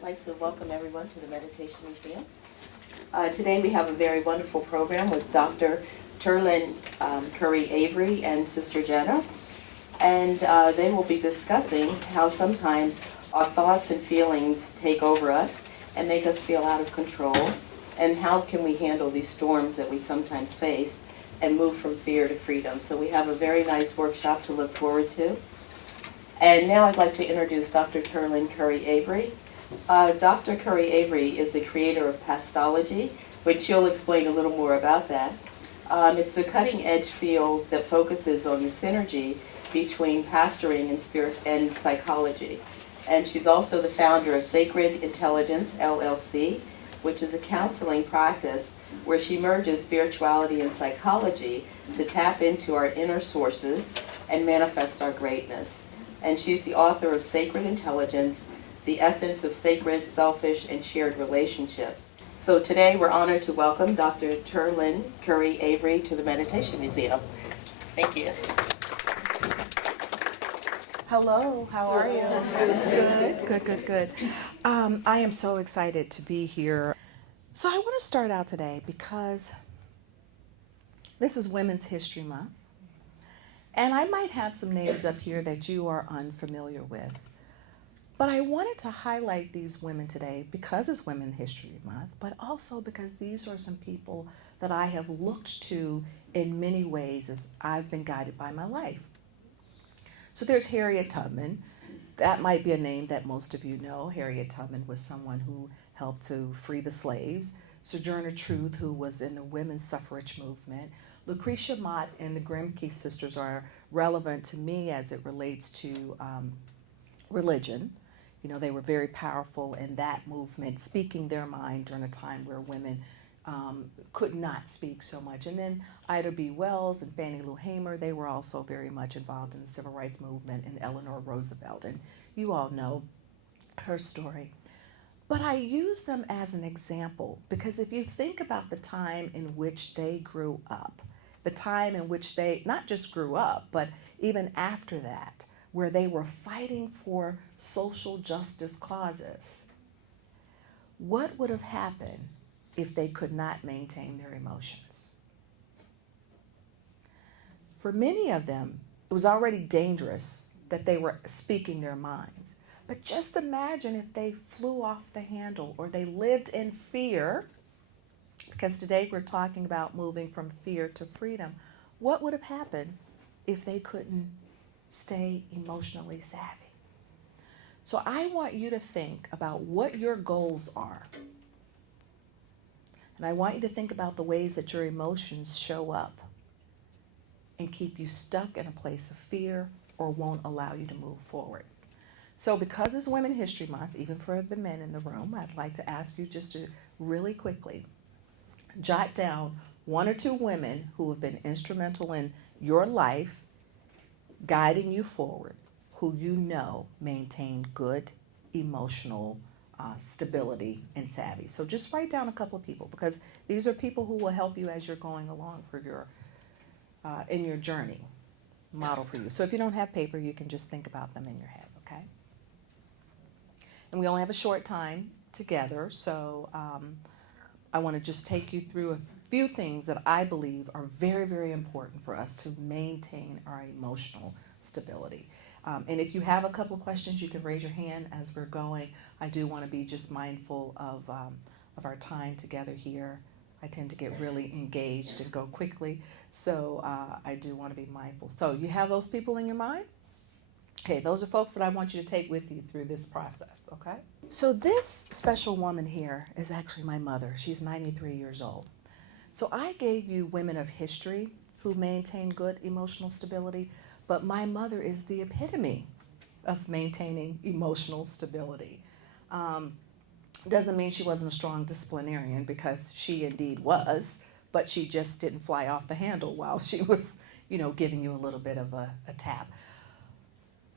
I'd like to welcome everyone to the Meditation Museum. Today we have a very wonderful program with Dr. Terrlyn Curry Avery and Sister Jenna. And they will be discussing how sometimes our thoughts and feelings take over us and make us feel out of control, and how can we handle these storms that we sometimes face and move from fear to freedom. So we have a very nice workshop to look forward to. And now I'd like to introduce Dr. Terrlyn Curry Avery. Dr. Curry Avery is a creator of pastology, which she'll explain a little more about that. It's a cutting-edge field that focuses on the synergy between pastoring and spirit and psychology. And she's also the founder of Sacred Intelligence, LLC, which is a counseling practice where she merges spirituality and psychology to tap into our inner sources and manifest our greatness. And she's the author of Sacred Intelligence, The Essence of Sacred, Selfish, and Shared Relationships. So today we're honored to welcome Dr. Terrlyn Curry Avery to the Meditation Museum. Thank you. Hello, how are you? Good. I am so excited to be here. So I want to start out today because this is Women's History Month. And I might have some names up here that you are unfamiliar with. But I wanted to highlight these women today because it's Women's History Month, but also because these are some people that I have looked to in many ways as I've been guided by my life. So there's Harriet Tubman. That might be a name that most of you know. Harriet Tubman was someone who helped to free the slaves. Sojourner Truth, who was in the women's suffrage movement. Lucretia Mott and the Grimke sisters are relevant to me as it relates to religion. You know, they were very powerful in that movement, speaking their mind during a time where women could not speak so much. And then Ida B. Wells and Fannie Lou Hamer, they were also very much involved in the civil rights movement, and Eleanor Roosevelt. And you all know her story. But I use them as an example because if you think about the time in which they grew up, the time in which they not just grew up, but even after that, where they were fighting for social justice causes, what would have happened if they could not maintain their emotions? For many of them, it was already dangerous that they were speaking their minds. But just imagine if they flew off the handle or they lived in fear, because today we're talking about moving from fear to freedom. What would have happened if they couldn't stay emotionally savvy? So I want you to think about what your goals are. And I want you to think about the ways that your emotions show up and keep you stuck in a place of fear or won't allow you to move forward. So because it's Women's History Month, even for the men in the room, I'd like to ask you just to really quickly jot down one or two women who have been instrumental in your life, guiding you forward, who you know maintain good emotional stability and savvy. So just write down a couple of people because these are people who will help you as you're going along for your in your journey, model for you. So if you don't have paper, you can just think about them in your head, okay? And we only have a short time together, so I want to just take you through a few things that I believe are very, very important for us to maintain our emotional stability. And if you have a couple of questions, you can raise your hand as we're going. I do want to be just mindful of our time together here. I tend to get really engaged and go quickly, so I do want to be mindful. So you have those people in your mind? Okay, those are folks that I want you to take with you through this process, okay? So this special woman here is actually my mother. She's 93 years old. So I gave you women of history who maintain good emotional stability, but my mother is the epitome of maintaining emotional stability. Doesn't mean she wasn't a strong disciplinarian, because she indeed was, but she just didn't fly off the handle while she was, giving you a little bit of a tap.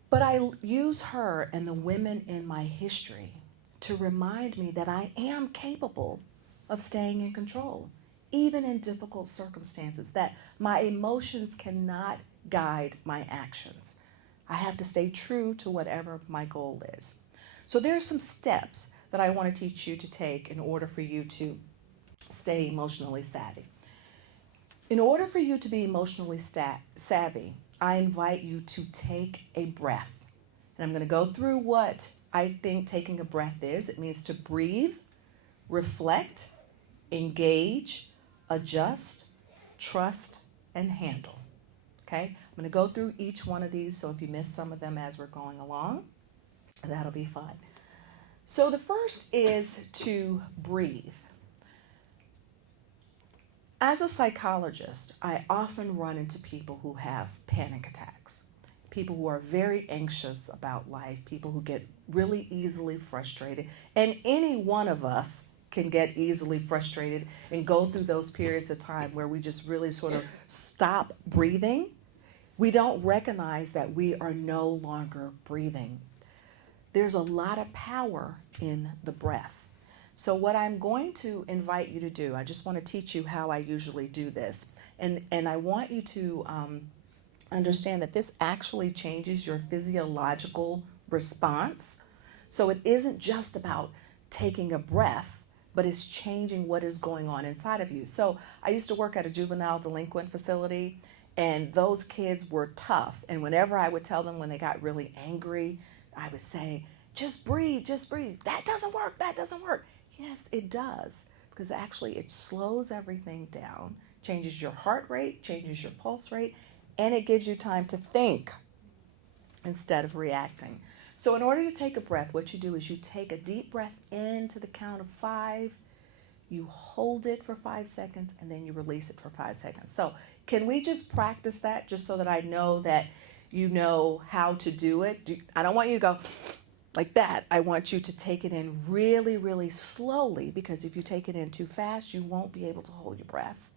But I use her and the women in my history to remind me that I am capable of staying in control, even in difficult circumstances, that my emotions cannot guide my actions. I have to stay true to whatever my goal is. So there are some steps that I want to teach you to take in order for you to stay emotionally savvy. In order for you to be emotionally savvy, I invite you to take a breath. And I'm going to go through what I think taking a breath is. It means to breathe, reflect, engage, adjust, trust, and handle. Okay? I'm going to go through each one of these, so if you miss some of them as we're going along, that'll be fine. So the first is to breathe. As a psychologist, I often run into people who have panic attacks, people who are very anxious about life, people who get really easily frustrated, and any one of us can get easily frustrated and go through those periods of time where we just really sort of stop breathing. We don't recognize that we are no longer breathing. There's a lot of power in the breath. So what I'm going to invite you to do, I just want to teach you how I usually do this. And I want you to understand that this actually changes your physiological response. So it isn't just about taking a breath, but it's changing what is going on inside of you. So I used to work at a juvenile delinquent facility, and those kids were tough. And whenever I would tell them when they got really angry, I would say, just breathe, just breathe. That doesn't work, that doesn't work. Yes, it does, because actually it slows everything down, changes your heart rate, changes your pulse rate, and it gives you time to think instead of reacting. So in order to take a breath, what you do is you take a deep breath in to the count of 5, you hold it for 5 seconds, and then you release it for 5 seconds. So can we just practice that just so that I know that you know how to do it? I don't want you to go like that. I want you to take it in really, really slowly, because if you take it in too fast, you won't be able to hold your breath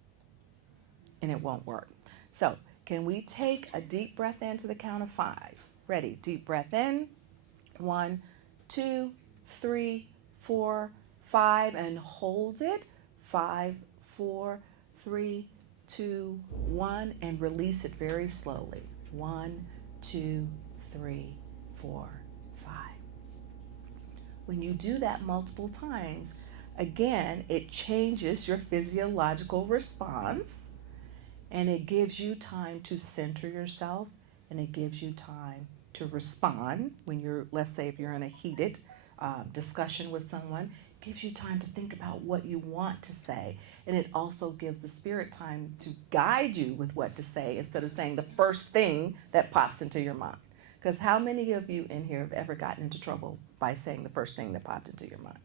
and it won't work. So can we take a deep breath in to the count of 5? Ready? Deep breath in. 1, 2, 3, 4, 5, and hold it. 5, 4, 3, 2, 1, and release it very slowly. 1, 2, 3, 4, 5. When you do that multiple times, again, it changes your physiological response, and it gives you time to center yourself, and it gives you time to respond when you're, let's say if you're in a heated discussion with someone, it gives you time to think about what you want to say. And it also gives the spirit time to guide you with what to say instead of saying the first thing that pops into your mind. Because how many of you in here have ever gotten into trouble by saying the first thing that popped into your mind?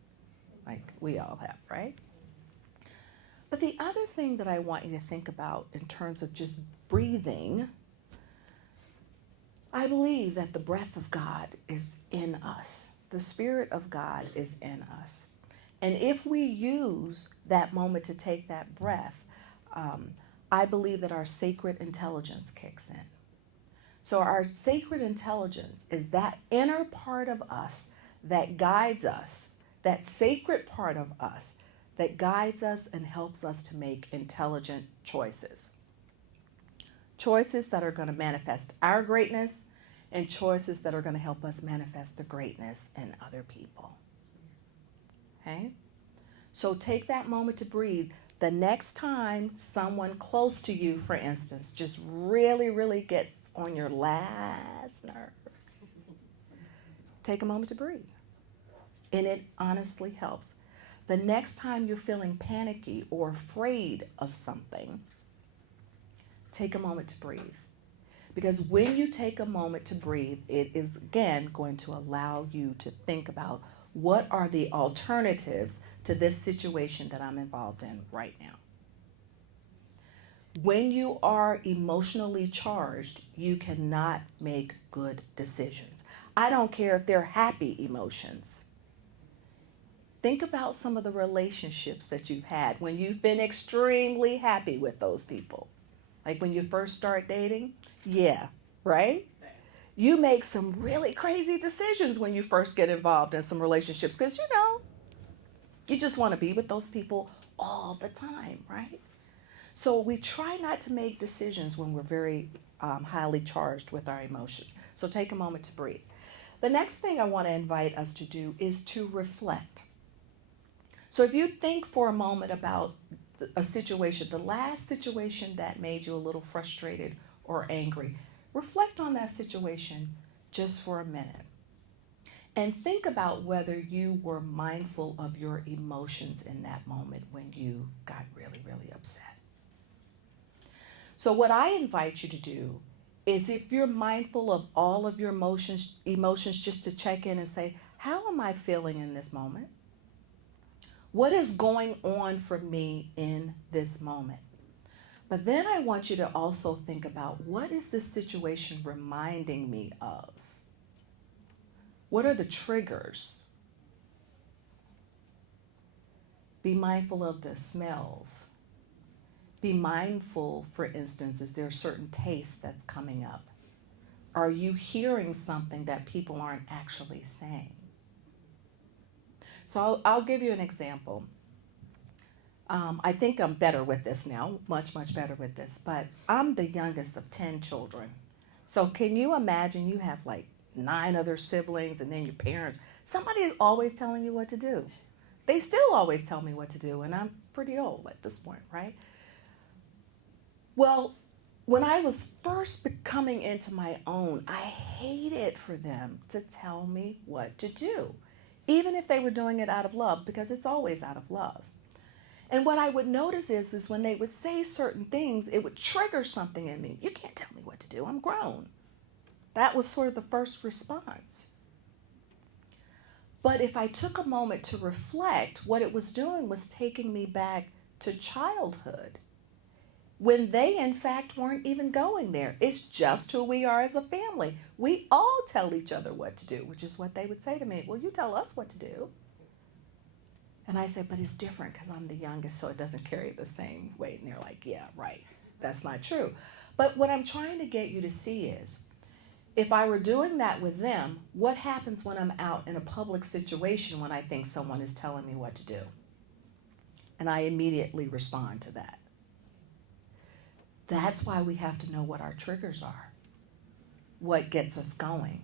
Like we all have, right? But the other thing that I want you to think about in terms of just breathing, I believe that the breath of God is in us. The Spirit of God is in us. And if we use that moment to take that breath, I believe that our sacred intelligence kicks in. So our sacred intelligence is that inner part of us that guides us, that sacred part of us that guides us and helps us to make intelligent choices. Choices that are going to manifest our greatness and choices that are going to help us manifest the greatness in other people. Okay? So take that moment to breathe. The next time someone close to you, for instance, just really, really gets on your last nerves, take a moment to breathe. And it honestly helps. The next time you're feeling panicky or afraid of something, take a moment to breathe. Because when you take a moment to breathe, it is again going to allow you to think about what are the alternatives to this situation that I'm involved in right now. When you are emotionally charged, you cannot make good decisions. I don't care if they're happy emotions. Think about some of the relationships that you've had when you've been extremely happy with those people. Like when you first start dating, yeah, right? You make some really crazy decisions when you first get involved in some relationships because, you just want to be with those people all the time, right? So we try not to make decisions when we're very highly charged with our emotions. So take a moment to breathe. The next thing I want to invite us to do is to reflect. So if you think for a moment about a situation, the last situation that made you a little frustrated or angry, reflect on that situation just for a minute. And think about whether you were mindful of your emotions in that moment when you got really, really upset. So what I invite you to do is, if you're mindful of all of your emotions just to check in and say, how am I feeling in this moment? What is going on for me in this moment? But then I want you to also think about, what is this situation reminding me of? What are the triggers? Be mindful of the smells. Be mindful, for instance, is there a certain taste that's coming up? Are you hearing something that people aren't actually saying? So I'll give you an example. I think I'm better with this now, much, much better with this, but I'm the youngest of 10 children. So can you imagine you have like 9 other siblings and then your parents? Somebody is always telling you what to do. They still always tell me what to do, and I'm pretty old at this point, right? Well, when I was first coming into my own, I hated for them to tell me what to do, even if they were doing it out of love, because it's always out of love. And what I would notice is when they would say certain things, it would trigger something in me. You can't tell me what to do. I'm grown. That was sort of the first response. But if I took a moment to reflect, what it was doing was taking me back to childhood, when they, in fact, weren't even going there. It's just who we are as a family. We all tell each other what to do, which is what they would say to me. Well, you tell us what to do. And I said, but it's different because I'm the youngest, so it doesn't carry the same weight. And they're like, yeah, right. That's not true. But what I'm trying to get you to see is, if I were doing that with them, what happens when I'm out in a public situation when I think someone is telling me what to do? And I immediately respond to that. That's why we have to know what our triggers are, what gets us going.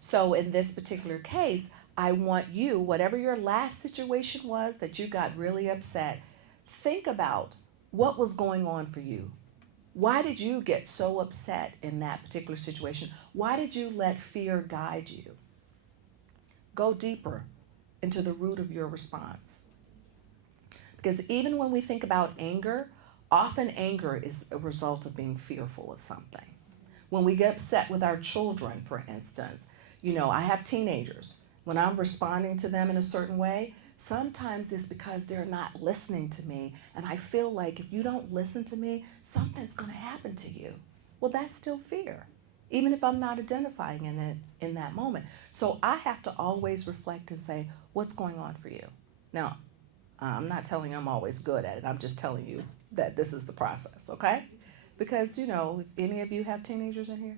So in this particular case, I want you, whatever your last situation was that you got really upset, think about what was going on for you. Why did you get so upset in that particular situation? Why did you let fear guide you? Go deeper into the root of your response. Because even when we think about anger, often anger is a result of being fearful of something. When we get upset with our children, for instance, I have teenagers. When I'm responding to them in a certain way, sometimes it's because they're not listening to me, and I feel like if you don't listen to me, something's going to happen to you. Well, that's still fear, even if I'm not identifying in it in that moment. So I have to always reflect and say, what's going on for you? Now, I'm not telling you I'm always good at it. I'm just telling you that this is the process, okay? Because, if any of you have teenagers in here,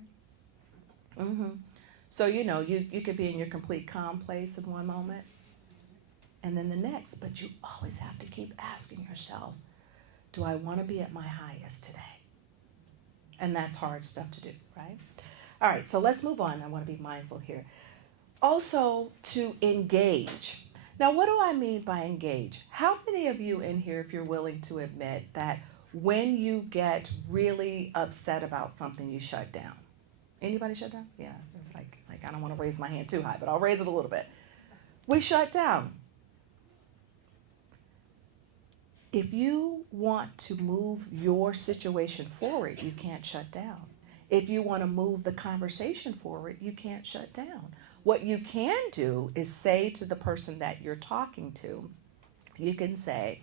so, you could be in your complete calm place in one moment, and then the next, but you always have to keep asking yourself, do I want to be at my highest today? And that's hard stuff to do, right? All right, so let's move on. I want to be mindful here. Also, to engage. Now, what do I mean by engage? How many of you in here, if you're willing to admit, that when you get really upset about something, you shut down? Anybody shut down? Yeah, like I don't want to raise my hand too high, but I'll raise it a little bit. We shut down. If you want to move your situation forward, you can't shut down. If you want to move the conversation forward, you can't shut down. What you can do is say to the person that you're talking to, you can say,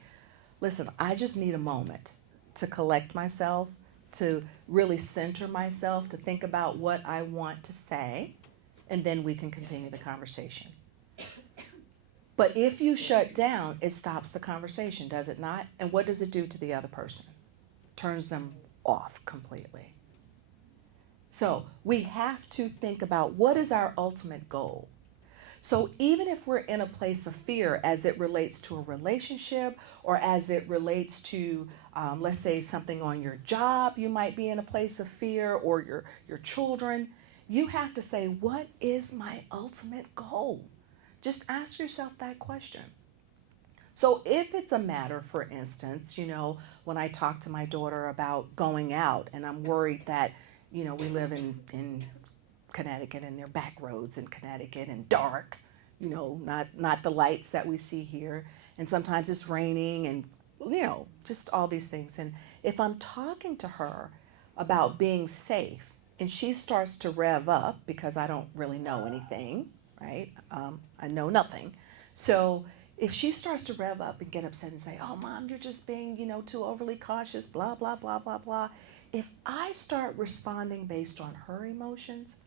listen, I just need a moment to collect myself, to really center myself, to think about what I want to say, and then we can continue the conversation. But if you shut down, it stops the conversation, does it not? And what does it do to the other person? Turns them off completely. So we have to think about, what is our ultimate goal? So even if we're in a place of fear as it relates to a relationship, or as it relates to, let's say, something on your job, you might be in a place of fear, or your children, you have to say, what is my ultimate goal? Just ask yourself that question. So if it's a matter, for instance, when I talk to my daughter about going out and I'm worried that, we live in Connecticut and there are back roads in Connecticut and dark, not the lights that we see here. And sometimes it's raining and, just all these things. And if I'm talking to her about being safe and she starts to rev up because I don't really know anything, right? I know nothing. So if she starts to rev up and get upset and say, oh, Mom, you're just being, too overly cautious, blah, blah, blah, blah, blah. If I start responding based on her emotions,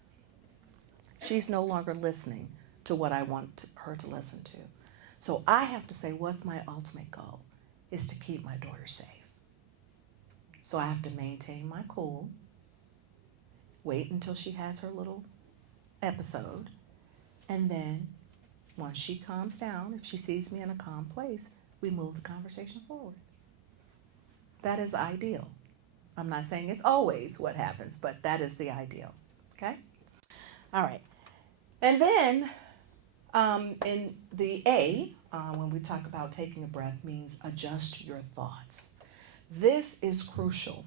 she's no longer listening to what I want her to listen to. So I have to say, what's my ultimate goal? Is to keep my daughter safe. So I have to maintain my cool, wait until she has her little episode, and then once she calms down, if she sees me in a calm place, we move the conversation forward. That is ideal. I'm not saying it's always what happens, but that is the ideal. Okay? All right. And then in the A, when we talk about taking a breath, means adjust your thoughts. This is crucial.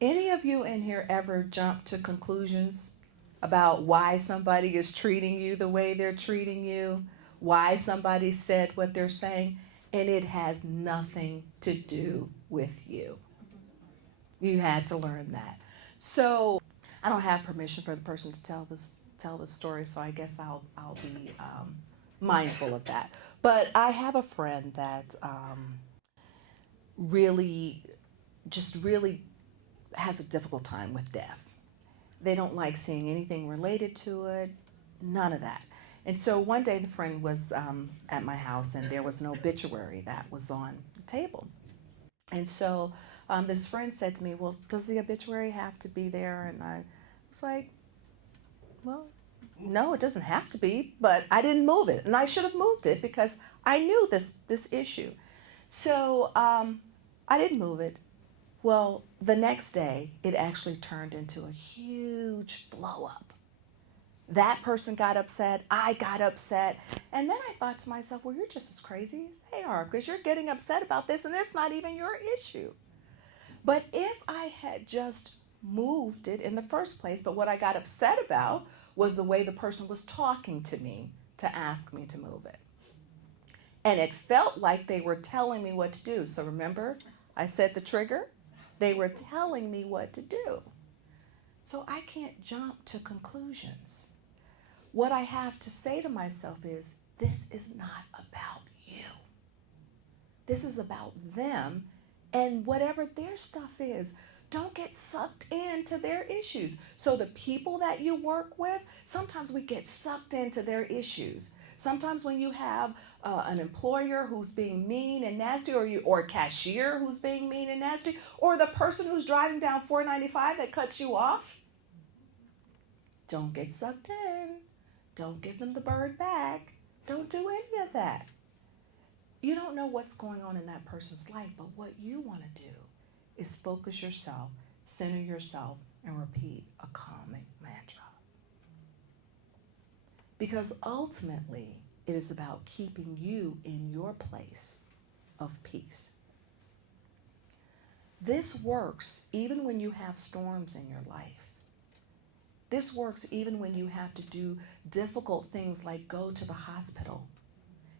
Any of you in here ever jump to conclusions about why somebody is treating you the way they're treating you, why somebody said what they're saying, and it has nothing to do with you? You had to learn that. So I don't have permission for the person to tell the story, so I guess I'll be mindful of that. But I have a friend that really has a difficult time with death. They don't like seeing anything related to it, none of that. And so one day the friend was at my house and there was an obituary that was on the table. And so this friend said to me, well, does the obituary have to be there? And I was like, well, no, it doesn't have to be, but I didn't move it. And I should have moved it because I knew this issue. So I didn't move it. Well, the next day, it actually turned into a huge blow up. That person got upset, I got upset, and then I thought to myself, well, you're just as crazy as they are because you're getting upset about this and it's not even your issue. But if I had just moved it in the first place, but what I got upset about was the way the person was talking to me to ask me to move it. And it felt like they were telling me what to do. So remember, I said the trigger? They were telling me what to do. So I can't jump to conclusions. What I have to say to myself is, this is not about you. This is about them and whatever their stuff is. Don't get sucked into their issues. So the people that you work with, sometimes we get sucked into their issues. Sometimes when you have an employer who's being mean and nasty, or a cashier who's being mean and nasty, or the person who's driving down 495 that cuts you off, don't get sucked in. Don't give them the bird back. Don't do any of that. You don't know what's going on in that person's life, but what you want to do is focus yourself, center yourself, and repeat a calming mantra. Because ultimately, it is about keeping you in your place of peace. This works even when you have storms in your life. This works even when you have to do difficult things like go to the hospital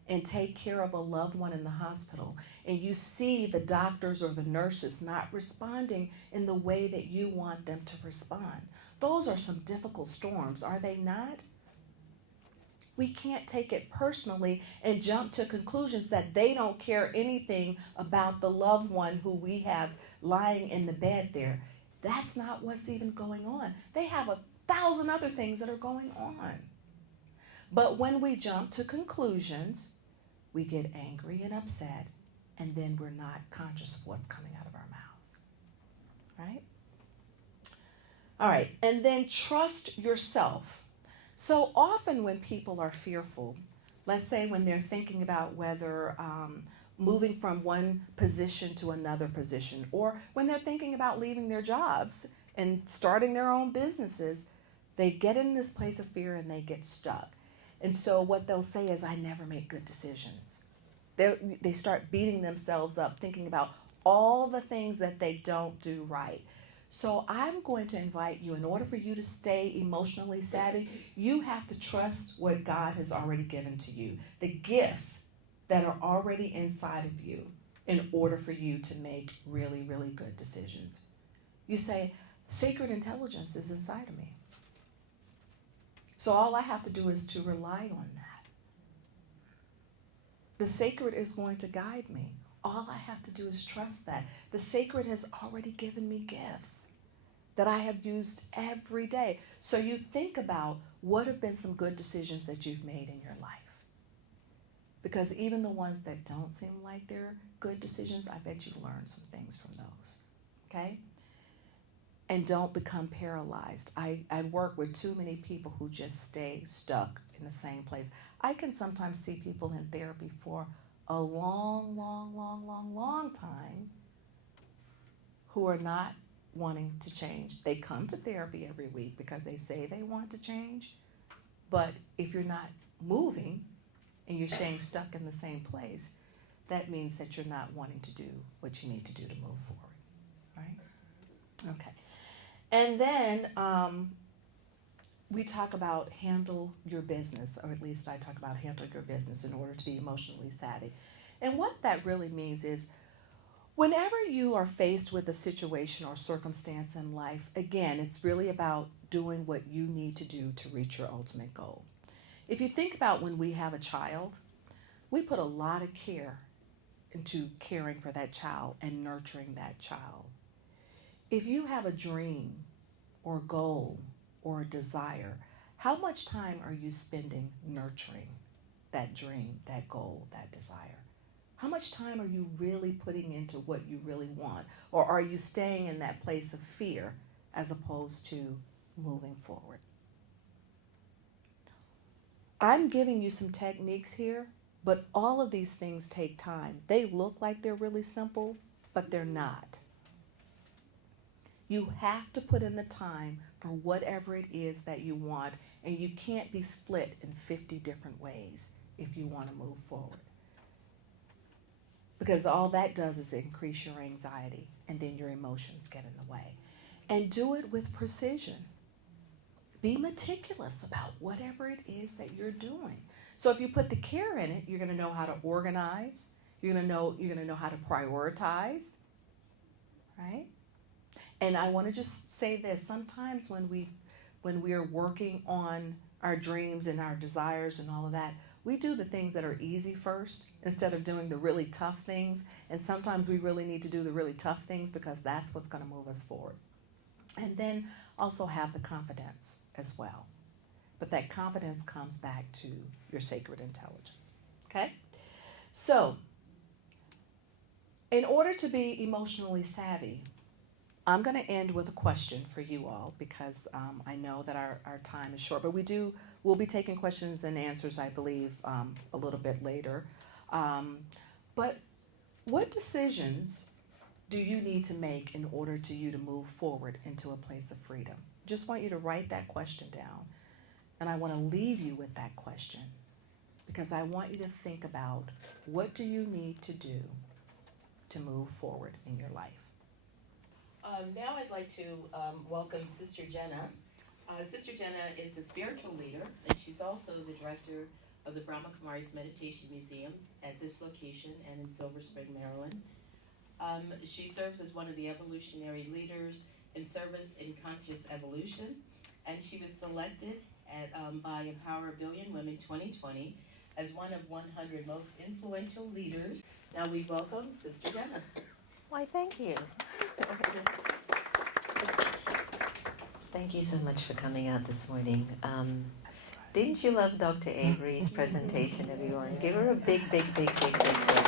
and take care of a loved one in the hospital, and you see the doctors or the nurses not responding in the way that you want them to respond. Those are some difficult storms, are they not? We can't take it personally and jump to conclusions that they don't care anything about the loved one who we have lying in the bed there. That's not what's even going on. They have 1,000 other things that are going on. But when we jump to conclusions, we get angry and upset, and then we're not conscious of what's coming out of our mouths. Right? All right, and then trust yourself. So often when people are fearful, let's say when they're thinking about whether moving from one position to another position, or when they're thinking about leaving their jobs and starting their own businesses, they get in this place of fear and they get stuck. And so what they'll say is, I never make good decisions. They start beating themselves up, thinking about all the things that they don't do right. So I'm going to invite you, in order for you to stay emotionally savvy, you have to trust what God has already given to you, the gifts that are already inside of you, in order for you to make really, really good decisions. You say, sacred intelligence is inside of me. So all I have to do is to rely on that. The sacred is going to guide me. All I have to do is trust that. The sacred has already given me gifts that I have used every day. So you think about what have been some good decisions that you've made in your life. Because even the ones that don't seem like they're good decisions, I bet you learned some things from those. Okay? And don't become paralyzed. I work with too many people who just stay stuck in the same place. I can sometimes see people in therapy for a long time who are not wanting to change. They come to therapy every week because they say they want to change, but if you're not moving and you're staying stuck in the same place, that means that you're not wanting to do what you need to do to move forward, right? Okay. And then we talk about handle your business, or at least I talk about handle your business in order to be emotionally savvy. And what that really means is whenever you are faced with a situation or circumstance in life, again, it's really about doing what you need to do to reach your ultimate goal. If you think about when we have a child, we put a lot of care into caring for that child and nurturing that child. If you have a dream or goal or a desire, how much time are you spending nurturing that dream, that goal, that desire? How much time are you really putting into what you really want? Or are you staying in that place of fear as opposed to moving forward? I'm giving you some techniques here, but all of these things take time. They look like they're really simple, but they're not. You have to put in the time for whatever it is that you want, and you can't be split in 50 different ways if you want to move forward. Because all that does is increase your anxiety, and then your emotions get in the way. And do it with precision. Be meticulous about whatever it is that you're doing. So if you put the care in it, you're going to know how to organize. You're going to know how to prioritize, right? And I want to just say this: sometimes when we are working on our dreams and our desires and all of that, we do the things that are easy first instead of doing the really tough things. And sometimes we really need to do the really tough things because that's what's going to move us forward. And then also have the confidence as well. But that confidence comes back to your sacred intelligence. Okay? So, in order to be emotionally savvy, I'm going to end with a question for you all because I know that our time is short, but we'll be taking questions and answers, I believe, a little bit later. But what decisions do you need to make in order to you to move forward into a place of freedom? Just want you to write that question down, and I want to leave you with that question because I want you to think about what do you need to do to move forward in your life. Now I'd like to welcome Sister Jenna. Sister Jenna is a spiritual leader, and she's also the director of the Brahma Kumari's Meditation Museums at this location and in Silver Spring, Maryland. She serves as one of the evolutionary leaders in service in conscious evolution, and she was selected by Empower a Billion Women 2020 as one of 100 most influential leaders. Now we welcome Sister Jenna. Why, thank you. Thank you so much for coming out this morning. Didn't you love Dr. Avery's presentation, everyone? Give her a big, big, big, big, big, big.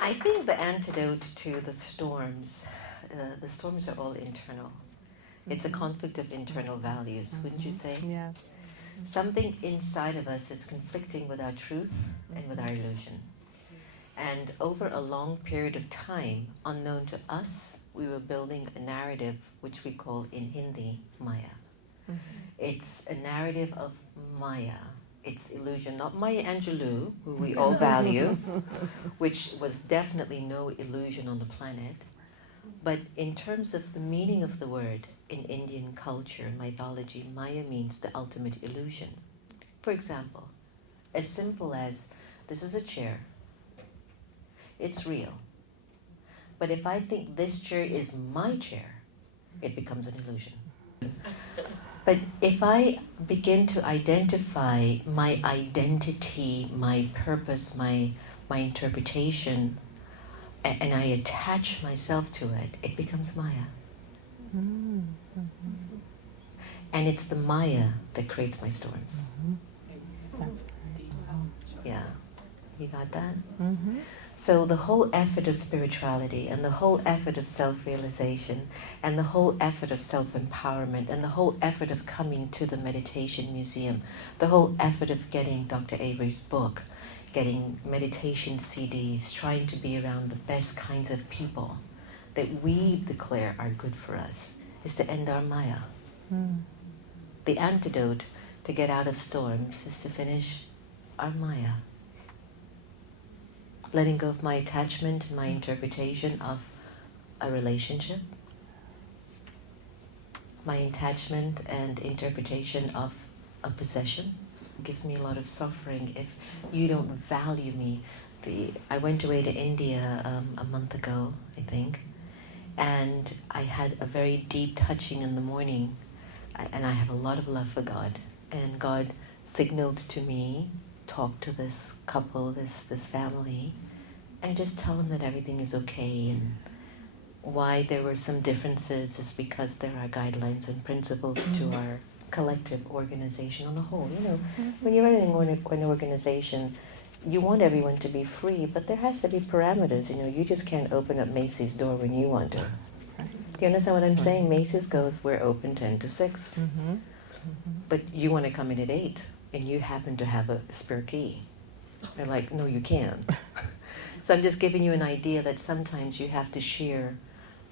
I think the antidote to the storms are all internal. It's a conflict of internal values, wouldn't you say? Yes. Something inside of us is conflicting with our truth and with our illusion. And over a long period of time, unknown to us, we were building a narrative which we call in Hindi, Maya. Mm-hmm. It's a narrative of Maya. It's illusion, not Maya Angelou, who we all value, which was definitely no illusion on the planet. But in terms of the meaning of the word in Indian culture and mythology, Maya means the ultimate illusion. For example, as simple as, this is a chair. It's real. But if I think this chair is my chair, it becomes an illusion. But if I begin to identify my identity, my purpose, my interpretation, and I attach myself to it, it becomes Maya. Mm-hmm. And it's the Maya that creates my storms. That's great. Yeah, you got that? Mm-hmm. So the whole effort of spirituality and the whole effort of self-realization and the whole effort of self-empowerment and the whole effort of coming to the meditation museum, the whole effort of getting Dr. Avery's book, getting meditation CDs, trying to be around the best kinds of people that we declare are good for us, is to end our Maya. Mm. The antidote to get out of storms is to finish our Maya. Letting go of my attachment and my interpretation of a relationship, my attachment and interpretation of a possession. It gives me a lot of suffering if you don't value me. I went away to India a month ago, I think, and I had a very deep touching in the morning, and I have a lot of love for God. And God signaled to me, talk to this couple, this family, and just tell them that everything is okay, and why there were some differences is because there are guidelines and principles to our collective organization on the whole. You know, when you're running an organization, you want everyone to be free, but there has to be parameters. You know, you just can't open up Macy's door when you want to. Do you understand what I'm saying? Macy's goes, we're open 10 to 6. Mm-hmm. But you want to come in at 8, and you happen to have a spare key. They're like, no, you can't. So I'm just giving you an idea that sometimes you have to share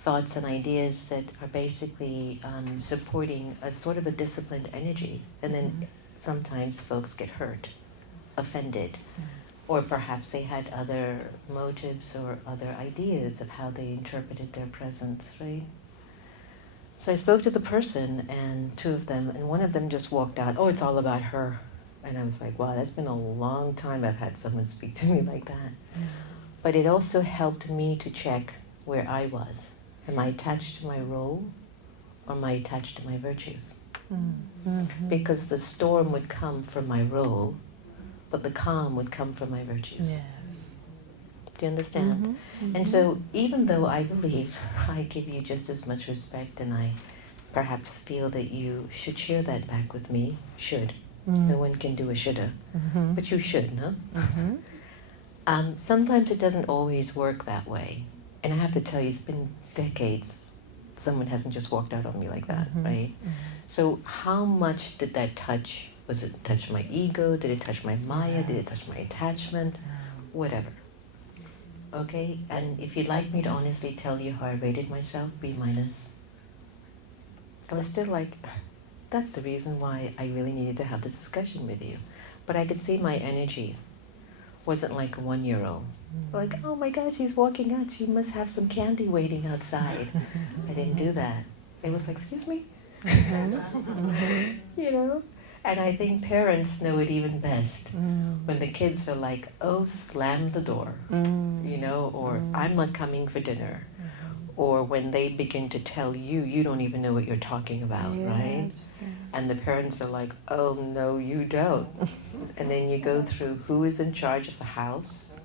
thoughts and ideas that are basically supporting a sort of a disciplined energy. And then sometimes folks get hurt, offended, or perhaps they had other motives or other ideas of how they interpreted their presence, right? So I spoke to the person, and 2 of them, and one of them just walked out, oh, it's all about her. And I was like, wow, that's been a long time I've had someone speak to me like that. But it also helped me to check where I was. Am I attached to my role, or am I attached to my virtues? Mm-hmm. Because the storm would come from my role, but the calm would come from my virtues. Yes. Do you understand? Mm-hmm. Mm-hmm. And so even though I believe I give you just as much respect, and I perhaps feel that you should share that back with me, should. No one can do a shoulda, but you should, no? Mm-hmm. Sometimes it doesn't always work that way. And I have to tell you, it's been decades. Someone hasn't just walked out on me like that, right? Mm-hmm. So how much did that touch? Was it touch my ego? Did it touch my Maya? Did it touch my attachment? Whatever. Okay? And if you'd like me to honestly tell you how I rated myself, B-. I was still like, that's the reason why I really needed to have this discussion with you. But I could see my energy wasn't like a 1-year-old. Like, oh my gosh, she's walking out. She must have some candy waiting outside. I didn't do that. It was like, excuse me? You know? And I think parents know it even best. When the kids are like, oh, slam the door. You know, or I'm not coming for dinner. Or when they begin to tell you, you don't even know what you're talking about, right? And the parents are like, oh, no, you don't. And then you go through who is in charge of the house,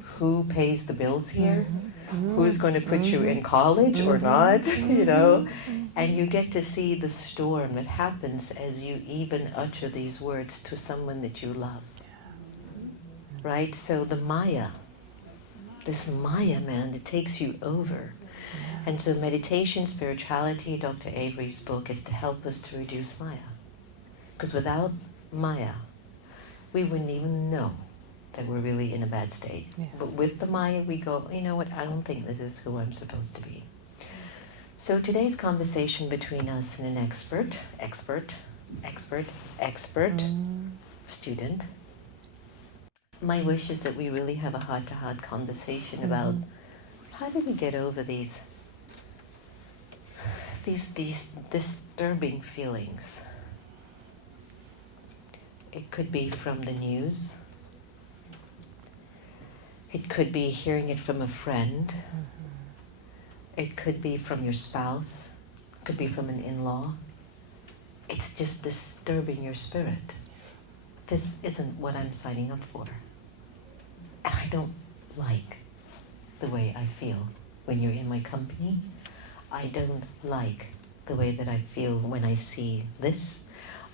who pays the bills here, who's going to put you in college or not, you know? And you get to see the storm that happens as you even utter these words to someone that you love, right? So the Maya, this Maya, man, that takes you over. And so meditation, spirituality, Dr. Avery's book is to help us to reduce Maya. Because without Maya, we wouldn't even know that we're really in a bad state. Yeah. But with the Maya, we go, you know what, I don't think this is who I'm supposed to be. So today's conversation between us and an expert, student, my wish is that we really have a heart-to-heart conversation about how do we get over these disturbing feelings. It could be from the news. It could be hearing it from a friend. It could be from your spouse. It could be from an in-law. It's just disturbing your spirit. This isn't what I'm signing up for. And I don't like the way I feel when you're in my company. I don't like the way that I feel when I see this.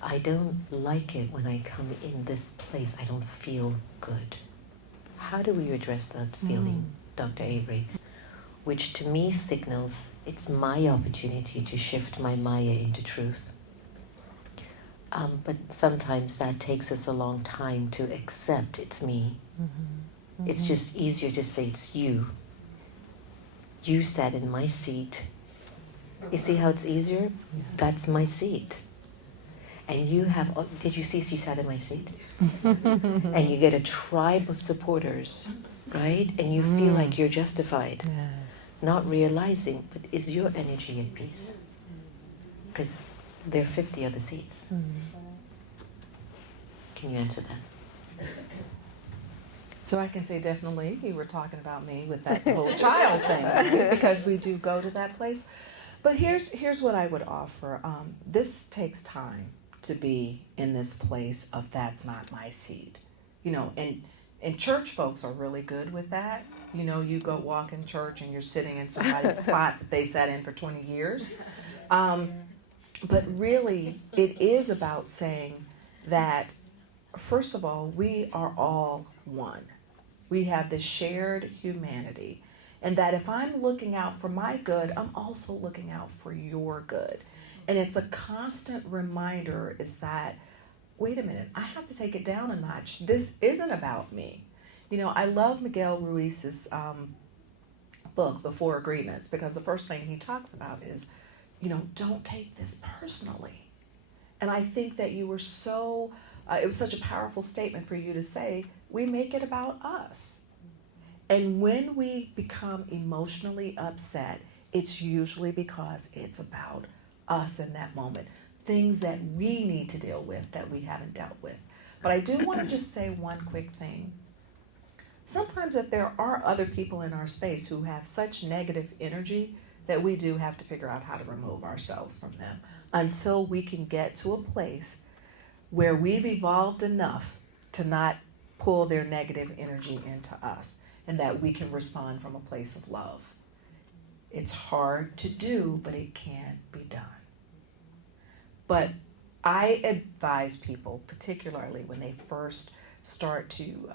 I don't like it when I come in this place. I don't feel good. How do we address that feeling, Dr. Avery? Which to me signals it's my opportunity to shift my Maya into truth. But sometimes that takes us a long time to accept it's me. It's just easier to say it's you. You sat in my seat. You see how it's easier? That's my seat. And you have, did you see she sat in my seat? And you get a tribe of supporters, right? And you feel like you're justified. Yes. Not realizing, but is your energy at peace? Because there are 50 other seats. Can you answer that? So I can say definitely you were talking about me with that whole child thing, right? Because we do go to that place. But here's what I would offer. This takes time to be in this place of that's not my seat. You know, and church folks are really good with that. You know, you go walk in church and you're sitting in somebody's spot that they sat in for 20 years. But really, it is about saying that, first of all, we are all one. We have this shared humanity. And that if I'm looking out for my good, I'm also looking out for your good. And it's a constant reminder is that, wait a minute, I have to take it down a notch. This isn't about me. You know, I love Miguel Ruiz's book, The Four Agreements, because the first thing he talks about is, you know, don't take this personally. And I think that you were so, it was such a powerful statement for you to say, we make it about us. And when we become emotionally upset, it's usually because it's about us in that moment. Things that we need to deal with that we haven't dealt with. But I do want to just say one quick thing. Sometimes that there are other people in our space who have such negative energy that we do have to figure out how to remove ourselves from them until we can get to a place where we've evolved enough to not pull their negative energy into us and that we can respond from a place of love. It's hard to do, but it can be done. But I advise people, particularly when they first start to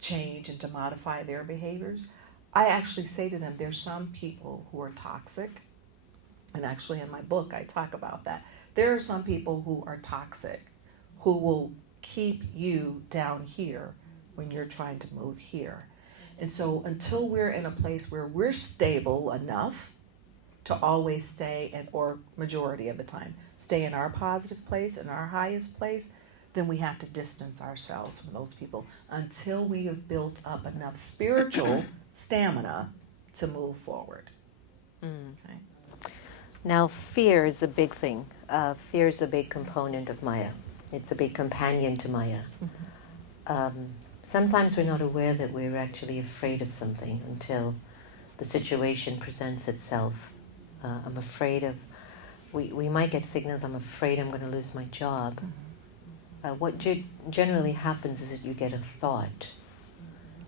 change and to modify their behaviors, I actually say to them, there's some people who are toxic, and actually in my book I talk about that. There are some people who are toxic, who will keep you down here when you're trying to move here. And so until we're in a place where we're stable enough to always stay, or majority of the time, stay in our positive place, in our highest place, then we have to distance ourselves from those people until we have built up enough spiritual stamina to move forward. Okay. Now, fear is a big thing. Fear is a big component of Maya. It's a big companion to Maya. Sometimes we're not aware that we're actually afraid of something until the situation presents itself. I'm afraid of, we might get signals, I'm afraid I'm going to lose my job. What generally happens is that you get a thought,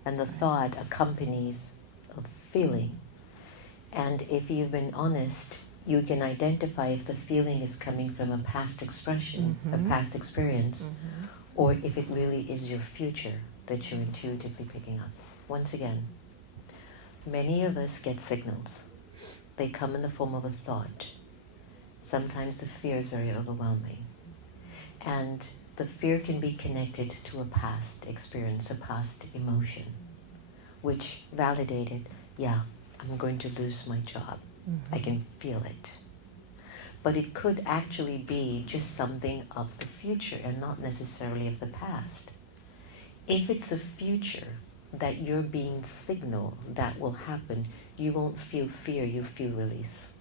and the thought accompanies a feeling. And if you've been honest, you can identify if the feeling is coming from a past expression, a past experience, or if it really is your future that you're intuitively picking up. Once again, many of us get signals. They come in the form of a thought. Sometimes the fear is very overwhelming. And the fear can be connected to a past experience, a past emotion, which validated, yeah, I'm going to lose my job. I can feel it. but it could actually be just something of the future and not necessarily of the past. If it's a future that you're being signaled that will happen, you won't feel fear, you'll feel release.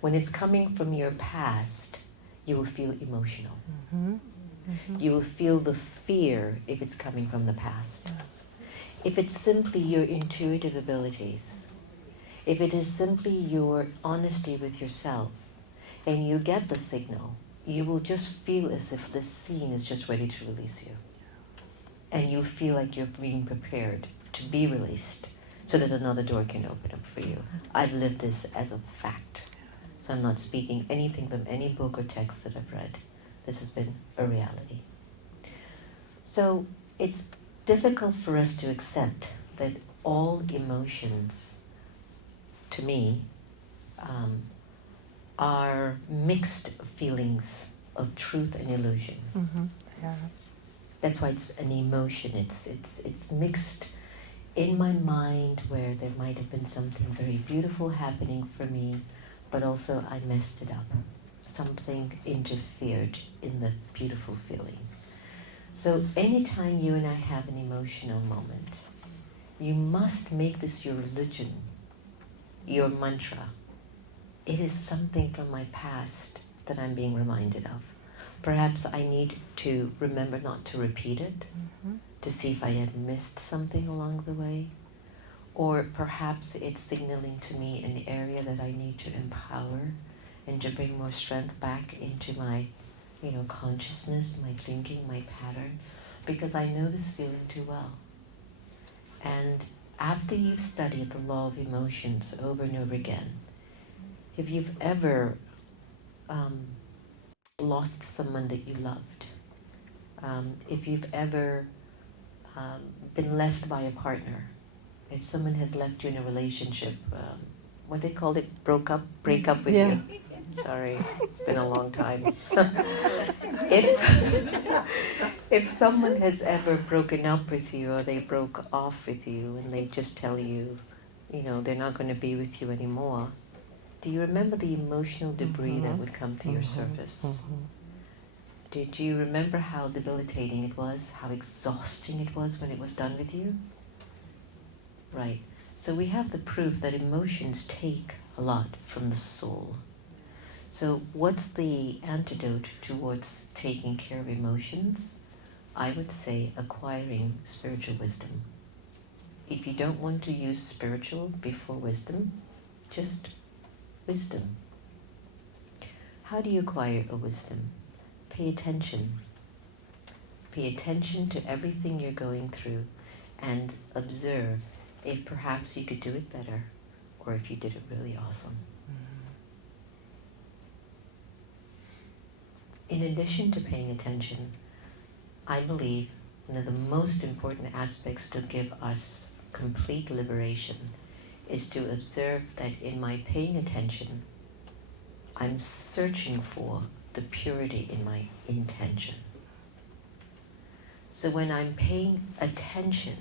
When it's coming from your past, you will feel emotional. You will feel the fear if it's coming from the past. If it's simply your intuitive abilities, if it is simply your honesty with yourself, and you get the signal, you will just feel as if this scene is just ready to release you. And you'll feel like you're being prepared to be released so that another door can open up for you. I've lived this as a fact. So I'm not speaking anything from any book or text that I've read. This has been a reality. So it's difficult for us to accept that all emotions, to me, are mixed feelings of truth and illusion. Yeah. That's why it's an emotion. It's mixed in my mind, where there might have been something very beautiful happening for me, but also I messed it up. Something interfered in the beautiful feeling. So anytime you and I have an emotional moment, you must make this your religion, your mantra. It is something from my past that I'm being reminded of. Perhaps I need to remember not to repeat it, to see if I had missed something along the way. Or perhaps it's signaling to me an area that I need to empower and to bring more strength back into my, consciousness, my thinking, my pattern, because I know this feeling too well. And after you've studied the law of emotions over and over again, if you've ever lost someone that you loved, if you've ever been left by a partner, if someone has left you in a relationship, what they called it, break up with you. Sorry, it's been a long time. If someone has ever broken up with you, or they broke off with you and they just tell you, they're not going to be with you anymore, do you remember the emotional debris that would come to your surface? Did you remember how debilitating it was, how exhausting it was when it was done with you? Right. So we have the proof that emotions take a lot from the soul. So what's the antidote towards taking care of emotions? I would say acquiring spiritual wisdom. If you don't want to use spiritual before wisdom, just wisdom. How do you acquire a wisdom? Pay attention. Pay attention to everything you're going through and observe if perhaps you could do it better, or if you did it really awesome. In addition to paying attention, I believe one of the most important aspects to give us complete liberation is to observe that in my paying attention, I'm searching for the purity in my intention. So when I'm paying attention,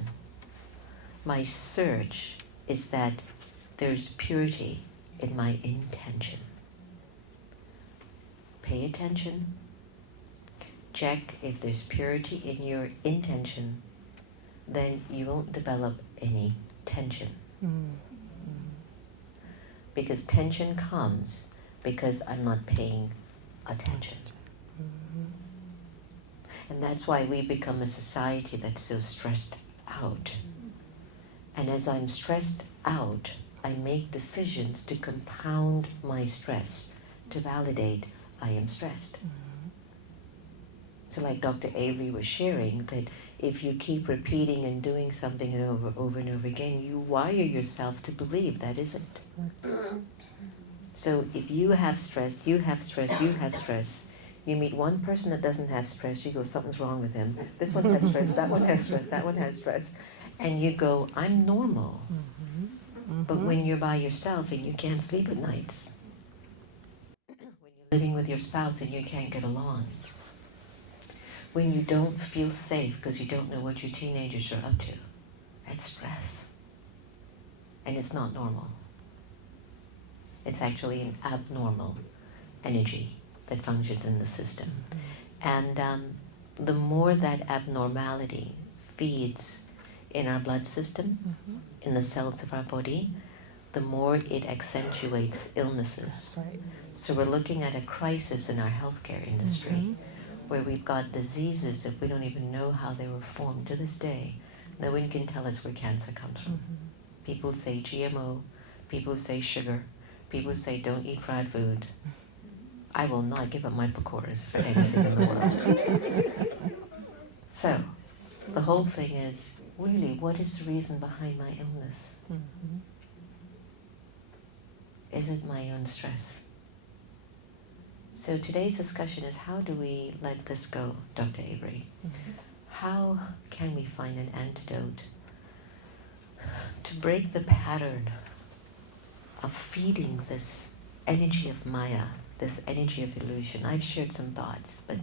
my search is that there's purity in my intention. Pay attention. Check if there's purity in your intention, then you won't develop any tension. Because tension comes because I'm not paying attention. And that's why we become a society that's so stressed out. And as I'm stressed out, I make decisions to compound my stress, to validate I am stressed. So like Dr. Avery was sharing, that if you keep repeating and doing something and over and over again, you wire yourself to believe that isn't. So if you have stress, you have stress, you have stress, you meet one person that doesn't have stress, you go, something's wrong with him. This one has stress, that one has stress, that one has stress. And you go, I'm normal. But when you're by yourself and you can't sleep at nights, when you're living with your spouse and you can't get along, when you don't feel safe because you don't know what your teenagers are up to, that's stress. And it's not normal. It's actually an abnormal energy that functions in the system. And the more that abnormality feeds in our blood system, in the cells of our body, the more it accentuates illnesses. That's right. So we're looking at a crisis in our healthcare industry where we've got diseases that we don't even know how they were formed. To this day, no one can tell us where cancer comes from. People say GMO, people say sugar, people say don't eat fried food. I will not give up my pakoras for anything in the world. So, the whole thing is, really, what is the reason behind my illness? Is it my own stress? So today's discussion is, how do we let this go, Dr. Avery? How can we find an antidote to break the pattern of feeding this energy of Maya, this energy of illusion? I've shared some thoughts, but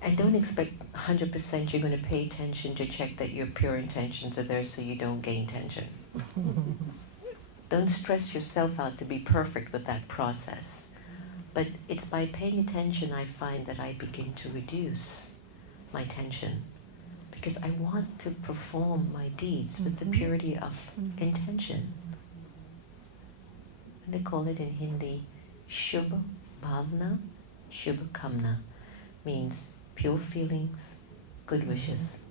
I don't expect 100% you're going to pay attention to check that your pure intentions are there so you don't gain tension. Don't stress yourself out to be perfect with that process. But it's by paying attention I find that I begin to reduce my tension, because I want to perform my deeds with the purity of intention. They call it in Hindi Shubha Bhavna, Shubha Kamna, means pure feelings, good wishes.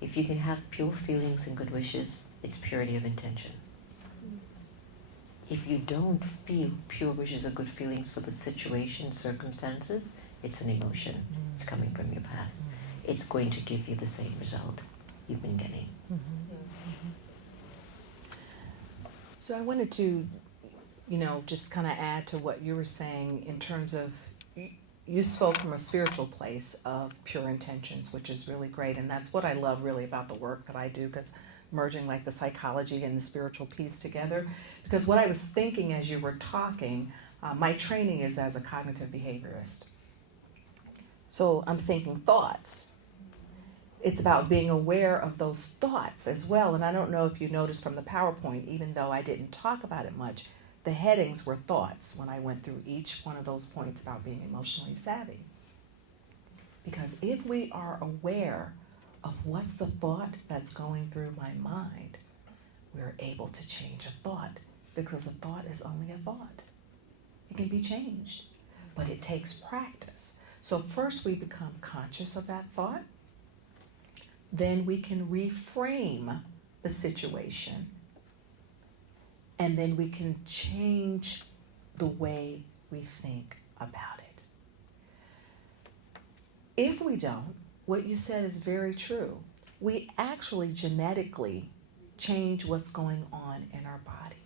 If you can have pure feelings and good wishes, it's purity of intention. If you don't feel pure wishes or good feelings for the situation, circumstances, it's an emotion. It's coming from your past. It's going to give you the same result you've been getting. So I wanted to, just kind of add to what you were saying in terms of, you spoke from a spiritual place of pure intentions, which is really great. And that's what I love really about the work that I do, because merging like the psychology and the spiritual piece together. Because what I was thinking as you were talking, my training is as a cognitive behaviorist. So I'm thinking thoughts. It's about being aware of those thoughts as well. And I don't know if you noticed from the PowerPoint, even though I didn't talk about it much, the headings were thoughts when I went through each one of those points about being emotionally savvy. Because if we are aware of what's the thought that's going through my mind, we're able to change a thought, because a thought is only a thought. It can be changed, but it takes practice. So first we become conscious of that thought, then we can reframe the situation, and then we can change the way we think about it. If we don't, what you said is very true. We actually genetically change what's going on in our bodies.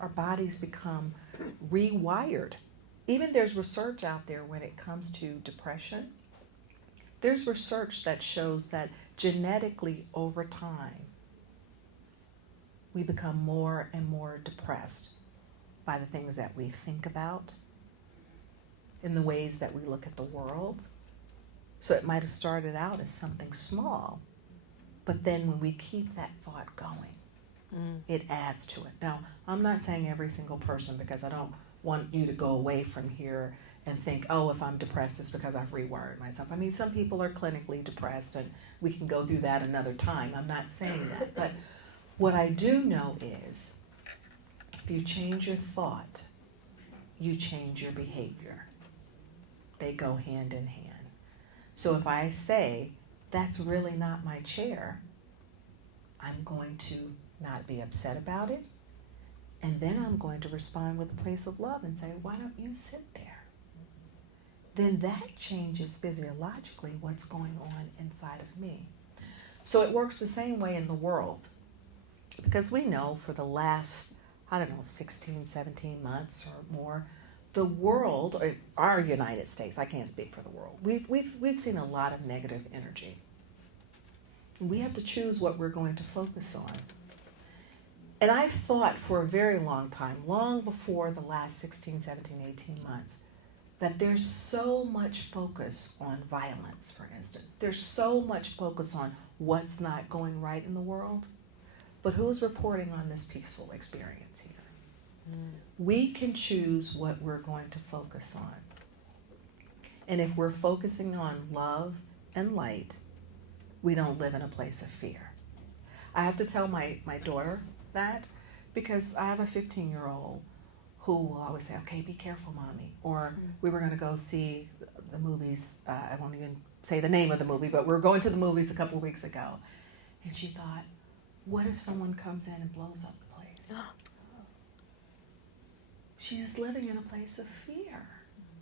Our bodies become rewired. Even there's research out there when it comes to depression. There's research that shows that genetically over time, we become more and more depressed by the things that we think about, in the ways that we look at the world. So it might have started out as something small, but then when we keep that thought going, it adds to it. Now, I'm not saying every single person, because I don't want you to go away from here and think, oh, if I'm depressed, it's because I've rewired myself. I mean, some people are clinically depressed, and we can go through that another time. I'm not saying that. But what I do know is, if you change your thought, you change your behavior. They go hand in hand. So if I say, that's really not my chair, I'm going to not be upset about it. And then I'm going to respond with a place of love and say, why don't you sit there? Then that changes physiologically what's going on inside of me. So it works the same way in the world. Because we know for the last, 16, 17 months or more, the world, or our United States, I can't speak for the world, we've seen a lot of negative energy. And we have to choose what we're going to focus on. And I've thought for a very long time, long before the last 16, 17, 18 months, that there's so much focus on violence, for instance. There's so much focus on what's not going right in the world. But who's reporting on this peaceful experience here? We can choose what we're going to focus on. And if we're focusing on love and light, we don't live in a place of fear. I have to tell my daughter that because I have a 15-year-old who will always say, okay, be careful, Mommy. Or we were going to go see the movies. I won't even say the name of the movie, but we were going to the movies a couple of weeks ago. And she thought, what if someone comes in and blows up the place? She is living in a place of fear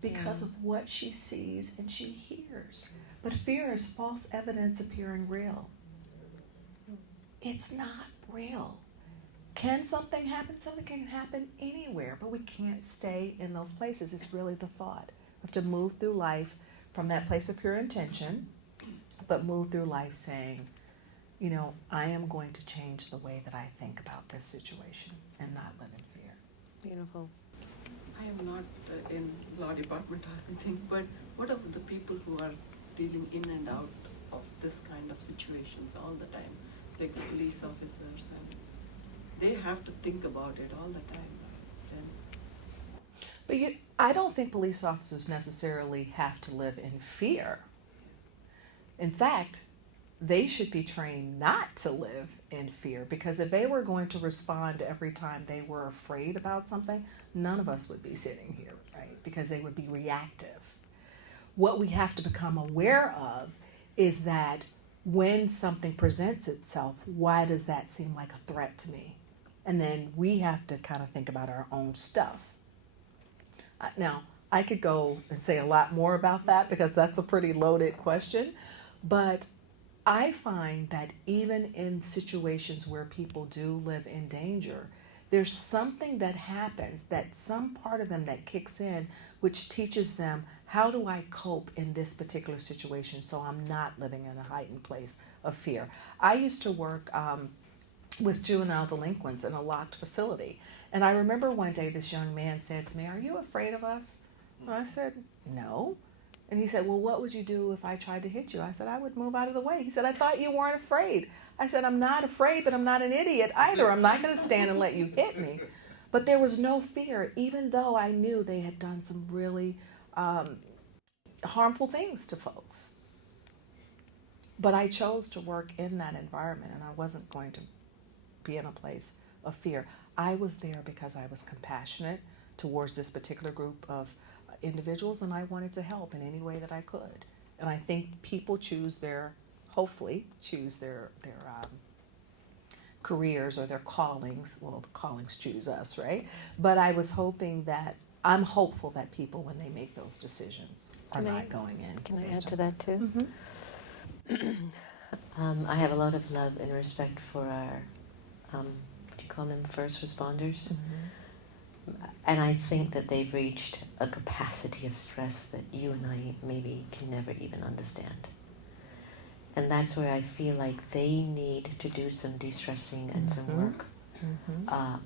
because of what she sees and she hears. But fear is false evidence appearing real. It's not real. Can something happen? Something can happen anywhere, but we can't stay in those places. It's really the thought. We have to move through life from that place of pure intention, but move through life saying, you know, I am going to change the way that I think about this situation and not live in fear. Beautiful. I am not in law department or anything, but what of the people who are dealing in and out of this kind of situations all the time, like the police officers, and they have to think about it all the time. But I don't think police officers necessarily have to live in fear. In fact, they should be trained not to live in fear, because if they were going to respond every time they were afraid about something, none of us would be sitting here, right? Because they would be reactive. What we have to become aware of is that when something presents itself, why does that seem like a threat to me? And then we have to kind of think about our own stuff. Now, I could go and say a lot more about that because that's a pretty loaded question, but I find that even in situations where people do live in danger, there's something that happens, that some part of them that kicks in, which teaches them, how do I cope in this particular situation so I'm not living in a heightened place of fear? I used to work with juvenile delinquents in a locked facility. And I remember one day this young man said to me, "Are you afraid of us?" And I said, "No." And he said, "Well, what would you do if I tried to hit you?" I said, "I would move out of the way." He said, "I thought you weren't afraid." I said, "I'm not afraid, but I'm not an idiot either. I'm not going to stand and let you hit me." But there was no fear, even though I knew they had done some really harmful things to folks. But I chose to work in that environment, and I wasn't going to be in a place of fear. I was there because I was compassionate towards this particular group of individuals, and I wanted to help in any way that I could. And I think people hopefully choose their careers or their callings. Well, the callings choose us, right? But I'm hopeful that people, when they make those decisions, are not going in. Can I add to that too? Mm-hmm. I have a lot of love and respect for our, what do you call them, first responders? Mm-hmm. And I think that they've reached a capacity of stress that you and I maybe can never even understand. And that's where I feel like they need to do some de-stressing and some work,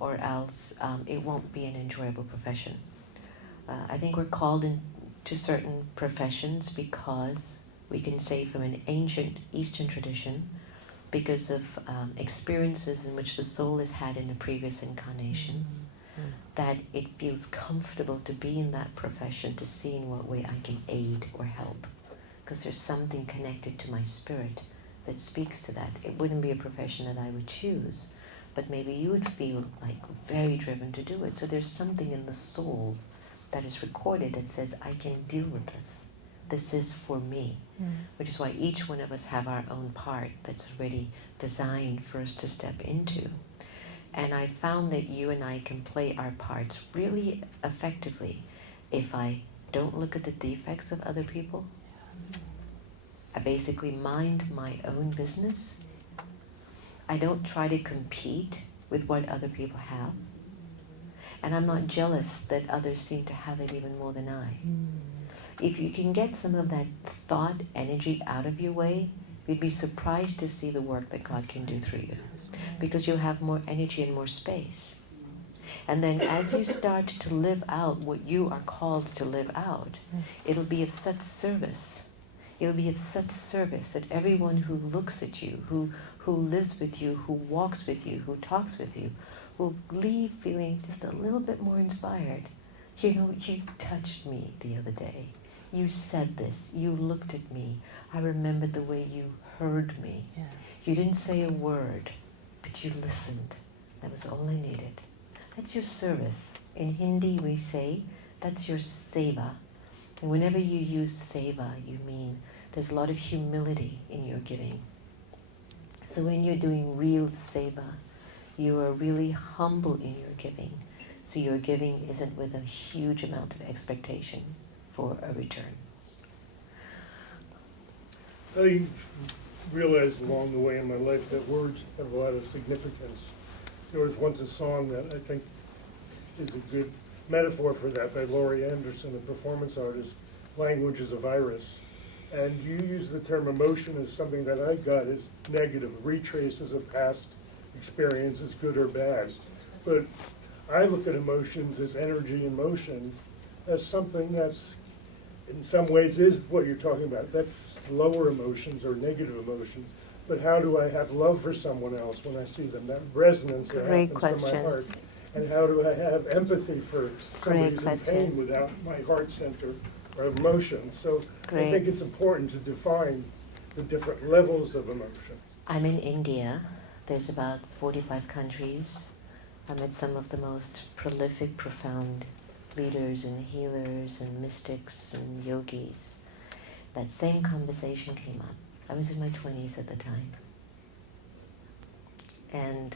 or else it won't be an enjoyable profession. I think we're called into certain professions because we can say from an ancient Eastern tradition, because of experiences in which the soul has had in a previous incarnation, that it feels comfortable to be in that profession, to see in what way I can aid or help. Because there's something connected to my spirit that speaks to that. It wouldn't be a profession that I would choose, but maybe you would feel like very driven to do it. So there's something in the soul that is recorded that says, I can deal with this. This is for me. Which is why each one of us have our own part that's already designed for us to step into. And I found that you and I can play our parts really effectively if I don't look at the defects of other people. I basically mind my own business. I don't try to compete with what other people have. And I'm not jealous that others seem to have it even more than I. If you can get some of that thought energy out of your way, you'd be surprised to see the work that God can do through you. Because you'll have more energy and more space. And then as you start to live out what you are called to live out, it'll be of such service. It'll be of such service that everyone who looks at you, who lives with you, who walks with you, who talks with you, will leave feeling just a little bit more inspired. You know, you touched me the other day. You said this. You looked at me. I remembered the way you heard me. Yeah. You didn't say a word, but you listened. That was all I needed. That's your service. In Hindi we say, that's your seva. And whenever you use seva, you mean there's a lot of humility in your giving. So when you're doing real seva, you are really humble in your giving. So your giving isn't with a huge amount of expectation for a return. I realized along the way in my life that words have a lot of significance. There was once a song that I think is a good metaphor for that by Laurie Anderson, a performance artist. Language is a virus. And you use the term emotion as something that I got as negative, retraces of past experiences, good or bad. But I look at emotions as energy in motion, as something that's, in some ways, is what you're talking about. That's lower emotions or negative emotions. But how do I have love for someone else when I see them? That resonance that Great happens from my question. heart. And how do I have empathy for somebody Great who's in question. pain without my heart center or emotion? So I Great. think it's important to define the different levels of emotion. I'm in India. There's about 45 countries. I met some of the most prolific, profound leaders and healers and mystics and yogis. That same conversation came up. I was in my 20s at the time. And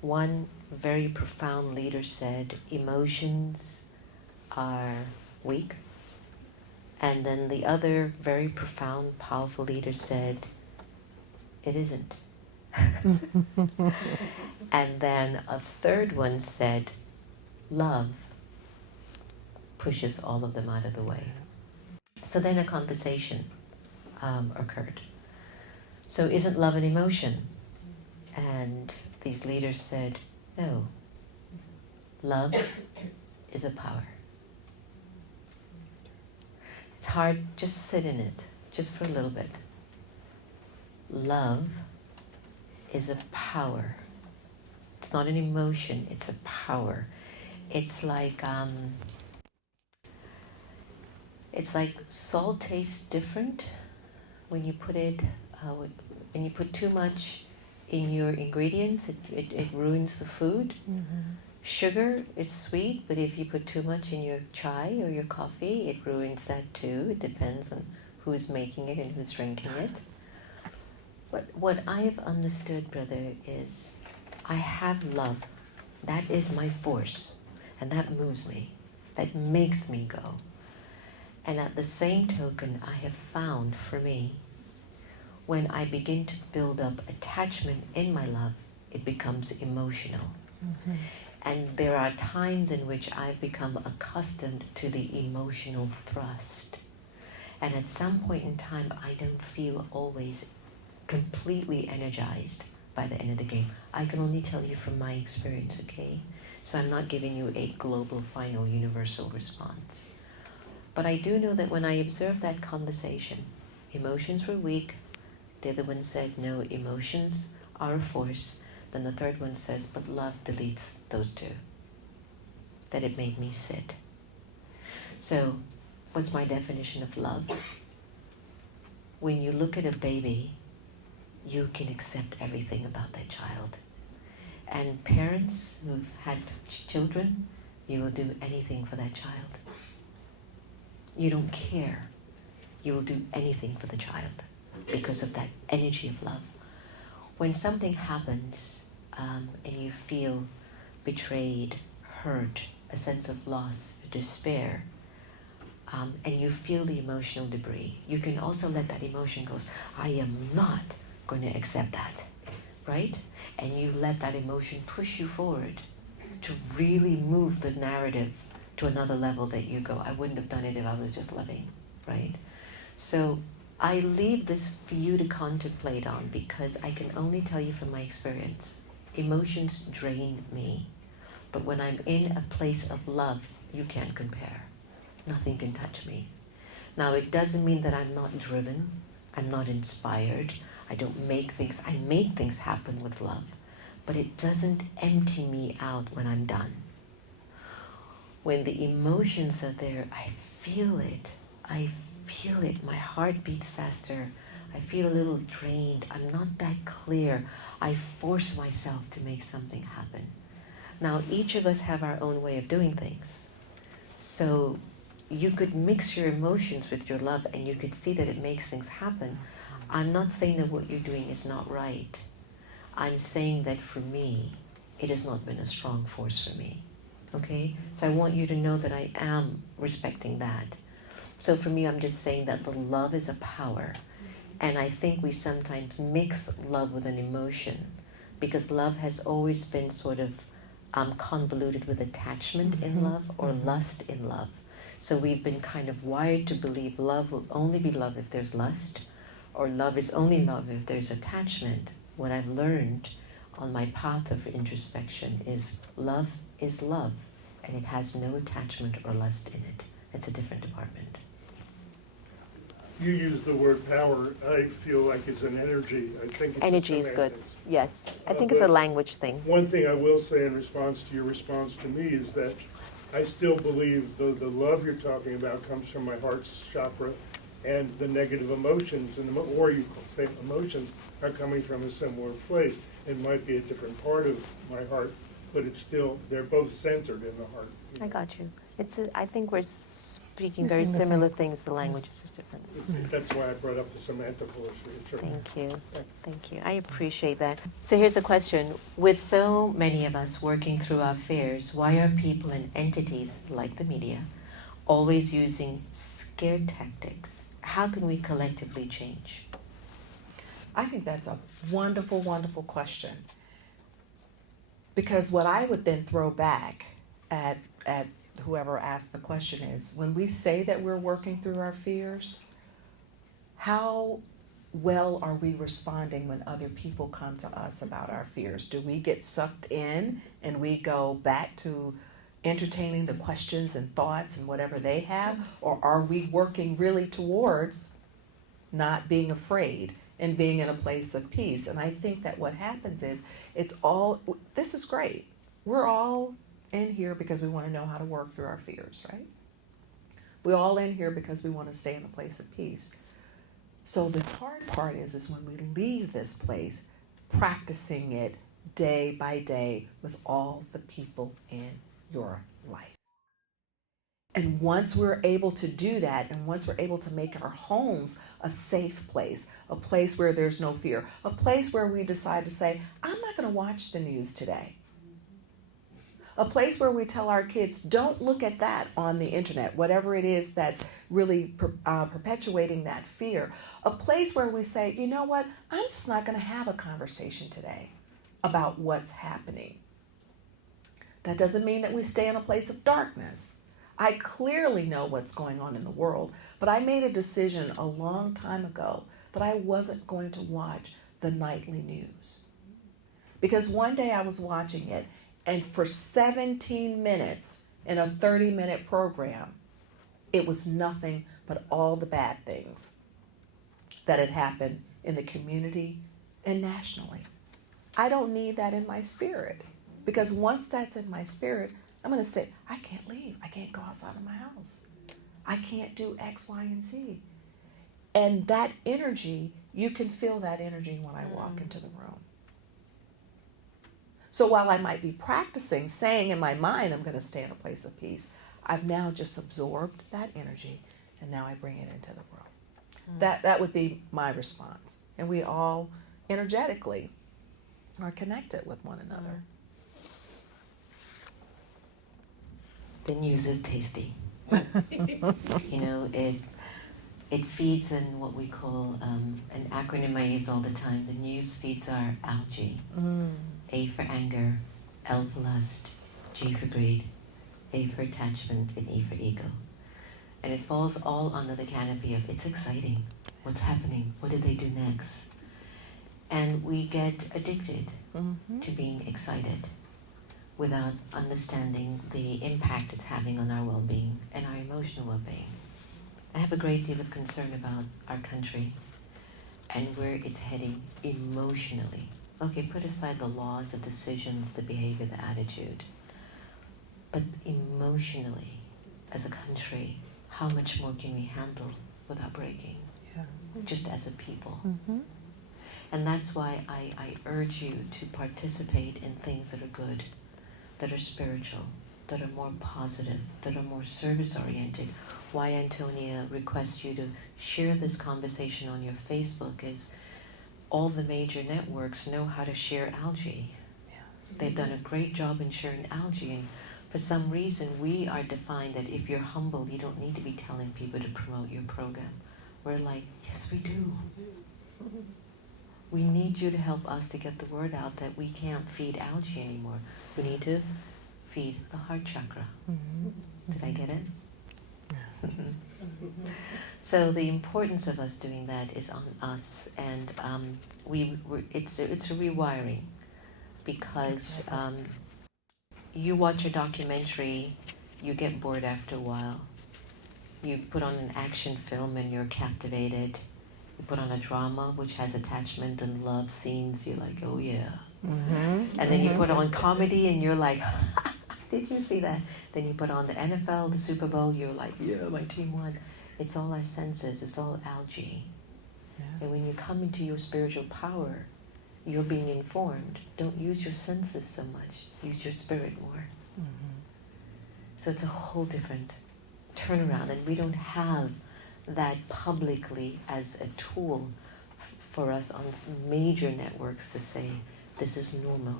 one very profound leader said, emotions are weak. And then the other very profound, powerful leader said, it isn't. And then a third one said, love pushes all of them out of the way. So then a conversation occurred. So isn't love an emotion? And these leaders said, no. Love is a power. It's hard, just sit in it, just for a little bit. Love is a power. It's not an emotion, it's a power. It's like salt tastes different when you put it, when you put too much in your ingredients, it ruins the food. Mm-hmm. Sugar is sweet, but if you put too much in your chai or your coffee, it ruins that too. It depends on who's making it and who's drinking it. But what I've understood, brother, is I have love. That is my force. And that moves me. That makes me go. And at the same token, I have found for me, when I begin to build up attachment in my love, it becomes emotional. Mm-hmm. And there are times in which I've become accustomed to the emotional thrust. And at some point in time, I don't feel always completely energized by the end of the game. I can only tell you from my experience, okay? So I'm not giving you a global, final, universal response. But I do know that when I observed that conversation, emotions were weak. The other one said, no, emotions are a force. Then the third one says, but love deletes those two. That it made me sit. So, what's my definition of love? When you look at a baby, you can accept everything about that child. And parents who've had children, you will do anything for that child. You don't care. You will do anything for the child because of that energy of love. When something happens and you feel betrayed, hurt, a sense of loss, despair, and you feel the emotional debris, you can also let that emotion go, I am not going to accept that, right? And you let that emotion push you forward to really move the narrative to another level that you go, I wouldn't have done it if I was just loving, right? So I leave this for you to contemplate on because I can only tell you from my experience, emotions drain me. But when I'm in a place of love, you can't compare. Nothing can touch me. Now, it doesn't mean that I'm not driven, I'm not inspired, I don't make things, I make things happen with love. but it doesn't empty me out when I'm done. When the emotions are there, I feel it. I feel it. My heart beats faster. I feel a little drained. I'm not that clear. I force myself to make something happen. Now, each of us have our own way of doing things. So you could mix your emotions with your love and you could see that it makes things happen. I'm not saying that what you're doing is not right. I'm saying that for me, it has not been a strong force for me. Okay? So I want you to know that I am respecting that. So for me, I'm just saying that the love is a power. And I think we sometimes mix love with an emotion because love has always been sort of convoluted with attachment in love or lust in love. So we've been kind of wired to believe love will only be love if there's lust, or love is only love if there's attachment. What I've learned on my path of introspection is love, and it has no attachment or lust in it. It's a different department. You use the word power. I feel like it's an energy. I think it's Energy is good. semantics. Yes. I think it's a But language thing. one thing I will say in response to your response to me is that I still believe the love you're talking about comes from my heart's chakra, and the negative emotions, or you could say emotions, are coming from a similar place. It might be a different part of my heart, but it's still, they're both centered in the heart. I got you. I think we're speaking You're very saying the similar same. things. The language is just different. That's why I brought up the semantical issue. Thank you. Thank you. I appreciate that. So here's a question. With so many of us working through our fears, why are people and entities like the media always using scare tactics? How can we collectively change? I think that's a wonderful, wonderful question. Because what I would then throw back at whoever asked the question is, when we say that we're working through our fears, how well are we responding when other people come to us about our fears? Do we get sucked in and we go back to entertaining the questions and thoughts and whatever they have? Or are we working really towards not being afraid and being in a place of peace? And I think that what happens is, this is great. We're all in here because we want to know how to work through our fears, right? We're all in here because we want to stay in a place of peace. So the hard part is when we leave this place, practicing it day by day with all the people in your life. And once we're able to do that, and once we're able to make our homes a safe place, a place where there's no fear, a place where we decide to say, I'm not going to watch the news today. A place where we tell our kids, don't look at that on the internet, whatever it is that's really perpetuating that fear. A place where we say, you know what, I'm just not going to have a conversation today about what's happening. That doesn't mean that we stay in a place of darkness. I clearly know what's going on in the world, but I made a decision a long time ago that I wasn't going to watch the nightly news. Because one day I was watching it, and for 17 minutes in a 30-minute program, it was nothing but all the bad things that had happened in the community and nationally. I don't need that in my spirit, because once that's in my spirit, I'm going to say, I can't leave. I can't go outside of my house. I can't do X, Y, and Z. And that energy, you can feel that energy when I walk into the room. So while I might be practicing, saying in my mind, I'm going to stay in a place of peace, I've now just absorbed that energy, and now I bring it into the room. That would be my response. And we all energetically are connected with one another. The news is tasty. You know, it feeds in what we call an acronym I use all the time. The news feeds our algae. A for anger, L for lust, G for greed, A for attachment, and E for ego. And it falls all under the canopy of it's exciting. What's happening? What did they do next? And we get addicted to being excited without understanding the impact it's having on our well-being and our emotional well-being. I have a great deal of concern about our country and where it's heading emotionally. Okay, put aside the laws, the decisions, the behavior, the attitude. But emotionally, as a country, how much more can we handle without breaking? Yeah. Just as a people. Mm-hmm. And that's why I urge you to participate in things that are good, that are spiritual, that are more positive, that are more service-oriented. Why Antonia requests you to share this conversation on your Facebook is all the major networks know how to share algae. They've done a great job in sharing algae, and for some reason we are defined that if you're humble, you don't need to be telling people to promote your program. We're like, yes we do. We need you to help us to get the word out that we can't feed algae anymore. We need to feed the heart chakra. Did I get it? So the importance of us doing that is on us, and it's a rewiring, because you watch a documentary, you get bored after a while. You put on an action film and you're captivated. You put on a drama which has attachment and love scenes, you're like, oh yeah. And then you put on comedy and you're like, did you see that? Then you put on the NFL, the Super Bowl, you're like, yeah, my team won. It's all our senses, it's all algae. Yeah. And when you come into your spiritual power, you're being informed. Don't use your senses so much, use your spirit more. So it's a whole different turnaround, and we don't have that publicly as a tool for us on some major networks to say, this is normal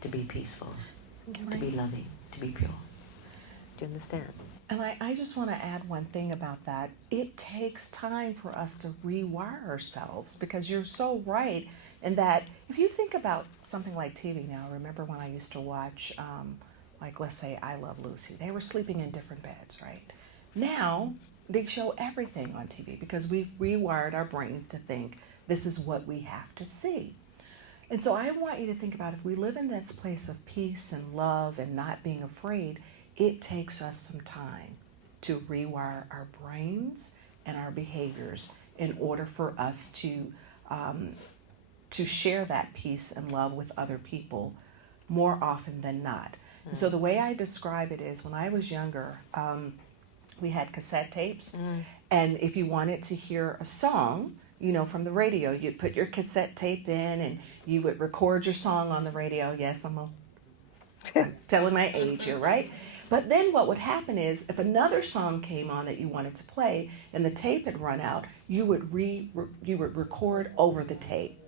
to be peaceful, to be loving, to be pure. Do you understand? And I just want to add one thing about that. It takes time for us to rewire ourselves, because you're so right in that if you think about something like TV now, remember when I used to watch, like let's say I Love Lucy, they were sleeping in different beds, right? Now they show everything on TV because we've rewired our brains to think this is what we have to see. And so I want you to think about, if we live in this place of peace and love and not being afraid, it takes us some time to rewire our brains and our behaviors in order for us to share that peace and love with other people more often than not. And so the way I describe it is, when I was younger, we had cassette tapes, and if you wanted to hear a song, you know, from the radio, you'd put your cassette tape in and you would record your song on the radio. Yes, I'm telling my age here, right? But then what would happen is, if another song came on that you wanted to play and the tape had run out, you would record over the tape.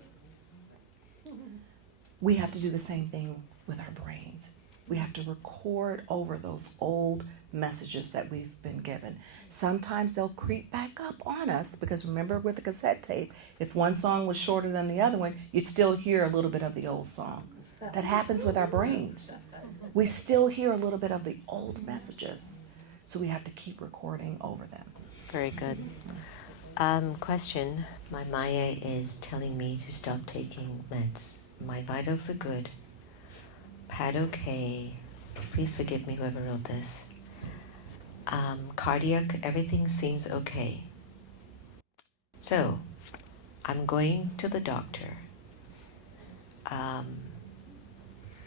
We have to do the same thing with our brains. We have to record over those old messages that we've been given. Sometimes they'll creep back up on us, because remember with the cassette tape, if one song was shorter than the other one, you'd still hear a little bit of the old song. That happens with our brains. We still hear a little bit of the old messages. So we have to keep recording over them. Very good. Question. My Maya is telling me to stop taking meds. My vitals are good. Pad okay. Please forgive me, whoever wrote this. Cardiac, everything seems okay. So, I'm going to the doctor.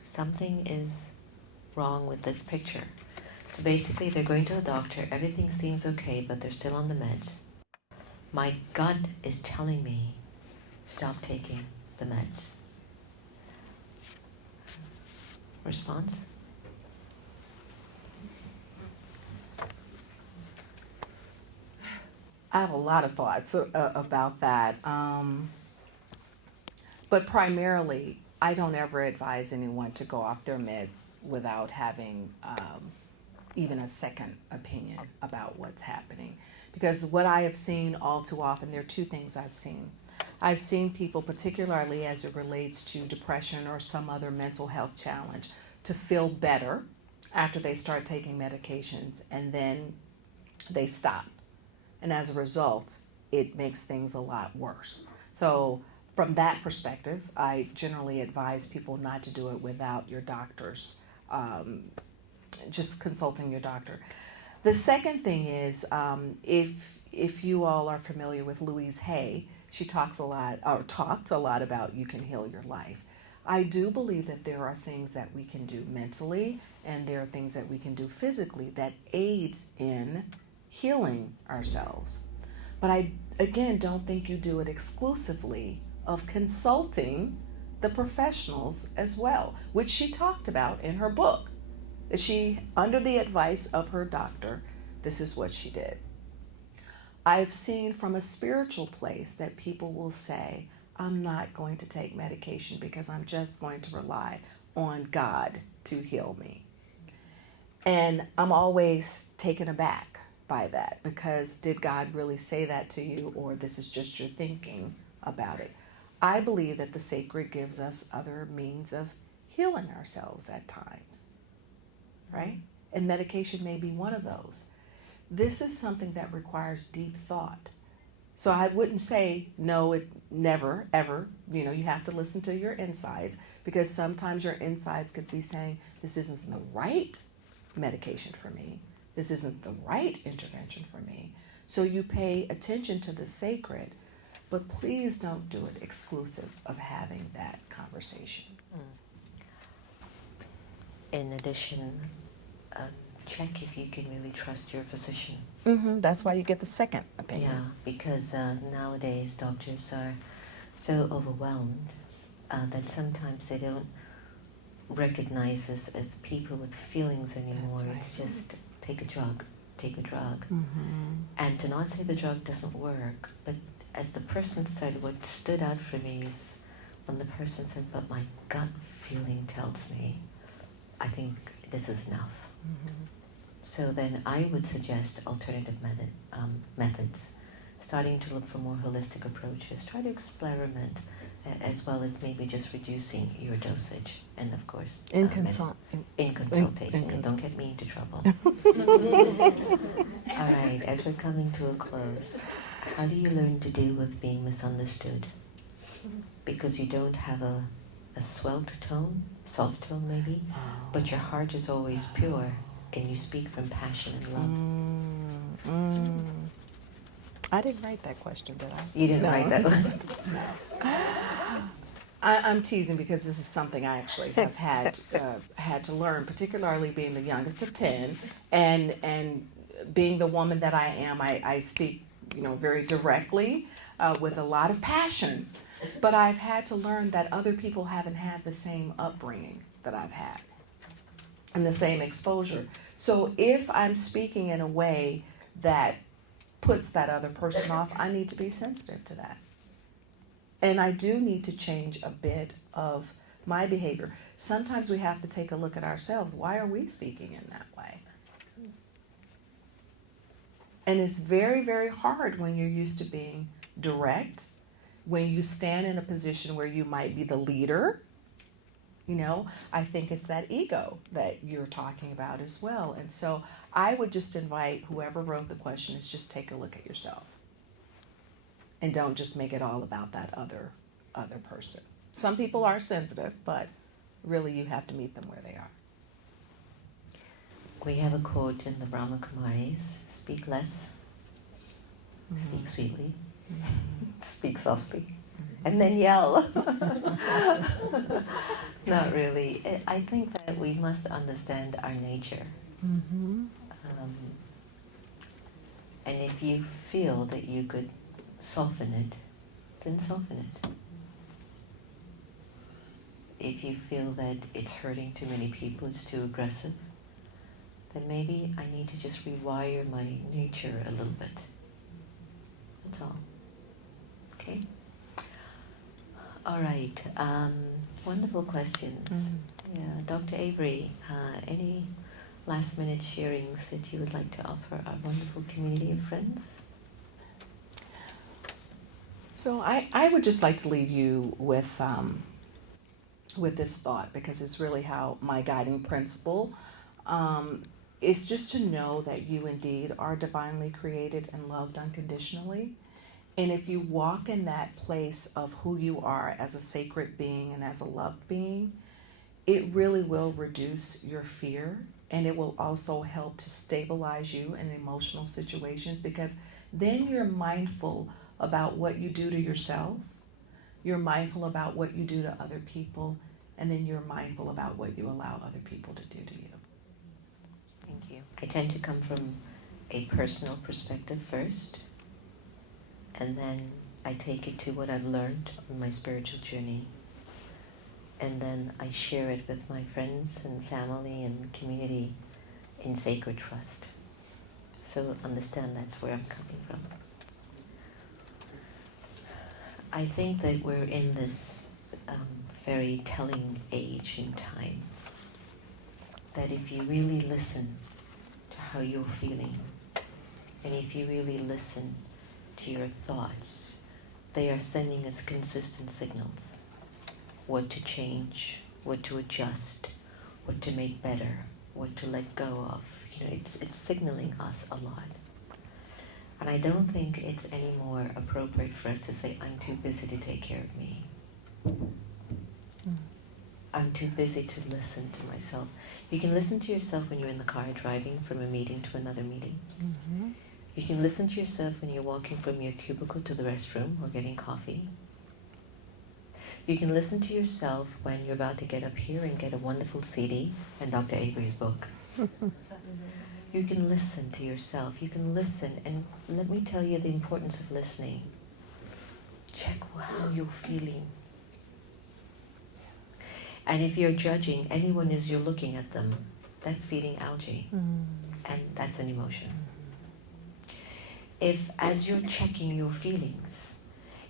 Something is wrong with this picture. So basically, they're going to the doctor, everything seems okay, but they're still on the meds. My gut is telling me, stop taking the meds. Response? I have a lot of thoughts about that. But primarily, I don't ever advise anyone to go off their meds without having even a second opinion about what's happening. Because what I have seen all too often, there are two things I've seen. I've seen people, particularly as it relates to depression or some other mental health challenge, to feel better after they start taking medications, and then they stop. And as a result, it makes things a lot worse. So from that perspective, I generally advise people not to do it without your doctors, just consulting your doctor. The second thing is, if you all are familiar with Louise Hay, she talked a lot about you can heal your life. I do believe that there are things that we can do mentally and there are things that we can do physically that aids in healing ourselves. But I, again, don't think you do it exclusively of consulting the professionals as well, which she talked about in her book. That she, under the advice of her doctor, this is what she did. I've seen from a spiritual place that people will say, I'm not going to take medication because I'm just going to rely on God to heal me. And I'm always taken aback by that, because did God really say that to you, or this is just your thinking about it? I believe that the sacred gives us other means of healing ourselves at times, right? And medication may be one of those. This is something that requires deep thought. So I wouldn't say, no, it never, ever. You know, you have to listen to your insides, because sometimes your insides could be saying, this isn't the right medication for me. This isn't the right intervention for me. So you pay attention to the sacred, but please don't do it exclusive of having that conversation. In addition, check if you can really trust your physician. Mm-hmm. That's why you get the second opinion. Yeah, because nowadays doctors are so overwhelmed that sometimes they don't recognize us as people with feelings anymore. That's right. It's just take a drug, take a drug. Mm-hmm. And to not say the drug doesn't work, but as the person said, what stood out for me is when the person said, but my gut feeling tells me, I think this is enough. Mm-hmm. So then I would suggest alternative methods, starting to look for more holistic approaches, try to experiment, as well as maybe just reducing your dosage. And of course, in consultation. Don't get me into trouble. All right, as we're coming to a close, how do you learn to deal with being misunderstood? Because you don't have a soft tone maybe, but your heart is always pure and you speak from passion and love. I didn't write that question, did I? You didn't write that one? I'm teasing, because this is something I actually have had to learn, particularly being the youngest of 10 and being the woman that I am. I speak, very directly with a lot of passion, but I've had to learn that other people haven't had the same upbringing that I've had and the same exposure. So if I'm speaking in a way that puts that other person off, I need to be sensitive to that. And I do need to change a bit of my behavior. Sometimes we have to take a look at ourselves. Why are we speaking in that way? And it's very, very hard when you're used to being direct, when you stand in a position where you might be the leader. I think it's that ego that you're talking about as well. And so I would just invite whoever wrote the question is just take a look at yourself. And don't just make it all about that other person. Some people are sensitive, but really you have to meet them where they are. We have a quote in the Brahma Kumaris: speak less, speak sweetly, speak softly, and then yell. Not really. I think that we must understand our nature. And if you feel that you could soften it, then soften it. If you feel that it's hurting too many people, it's too aggressive, then maybe I need to just rewire my nature a little bit. That's all. Okay? All right. Wonderful questions. Yeah, Dr. Avery, any last minute sharings that you would like to offer our wonderful community of friends? So I would just like to leave you with this thought, because it's really how my guiding principle is just to know that you indeed are divinely created and loved unconditionally. And if you walk in that place of who you are as a sacred being and as a loved being, it really will reduce your fear, and it will also help to stabilize you in emotional situations, because then you're mindful about what you do to yourself, you're mindful about what you do to other people, and then you're mindful about what you allow other people to do to you. Thank you. I tend to come from a personal perspective first, and then I take it to what I've learned on my spiritual journey, and then I share it with my friends and family and community in sacred trust. So understand that's where I'm coming from. I think that we're in this very telling age in time, that if you really listen to how you're feeling, and if you really listen to your thoughts, they are sending us consistent signals. What to change, what to adjust, what to make better, what to let go of. It's signaling us a lot. And I don't think it's any more appropriate for us to say, I'm too busy to take care of me. I'm too busy to listen to myself. You can listen to yourself when you're in the car driving from a meeting to another meeting. Mm-hmm. You can listen to yourself when you're walking from your cubicle to the restroom or getting coffee. You can listen to yourself when you're about to get up here and get a wonderful CD and Dr. Avery's book. You can listen to yourself. You can listen, and let me tell you the importance of listening. Check how you're feeling. And if you're judging anyone as you're looking at them, that's feeding algae, and that's an emotion. If, as you're checking your feelings,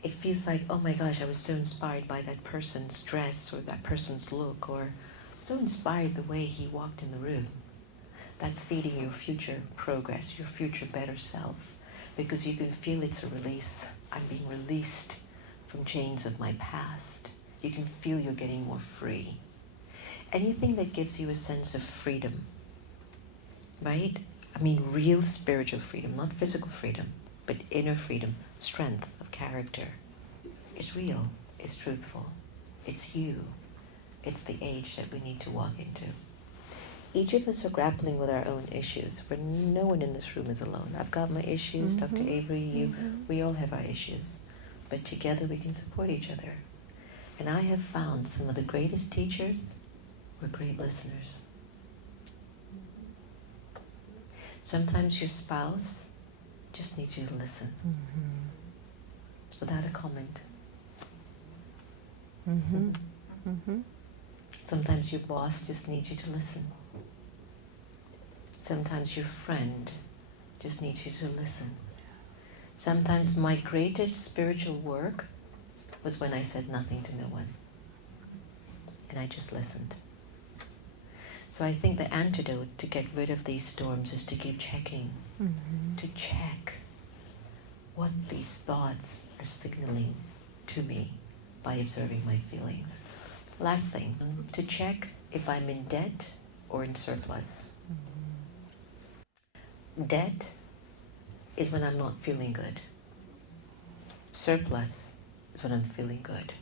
it feels like, oh my gosh, I was so inspired by that person's dress or that person's look, or so inspired the way he walked in the room, that's feeding your future progress, your future better self, because you can feel it's a release. I'm being released from chains of my past. You can feel you're getting more free. Anything that gives you a sense of freedom, right? I mean real spiritual freedom, not physical freedom, but inner freedom, strength of character, is real, is truthful. It's you. It's the age that we need to walk into. Each of us are grappling with our own issues, but no one in this room is alone. I've got my issues, Dr. Avery, you, we all have our issues. But together we can support each other. And I have found some of the greatest teachers were great listeners. Sometimes your spouse just needs you to listen without a comment. Sometimes your boss just needs you to listen. Sometimes your friend just needs you to listen. Sometimes my greatest spiritual work was when I said nothing to no one. And I just listened. So I think the antidote to get rid of these storms is to keep checking. To check what these thoughts are signaling to me by observing my feelings. Last thing, to check if I'm in debt or in surplus. Debt is when I'm not feeling good. Surplus is when I'm feeling good.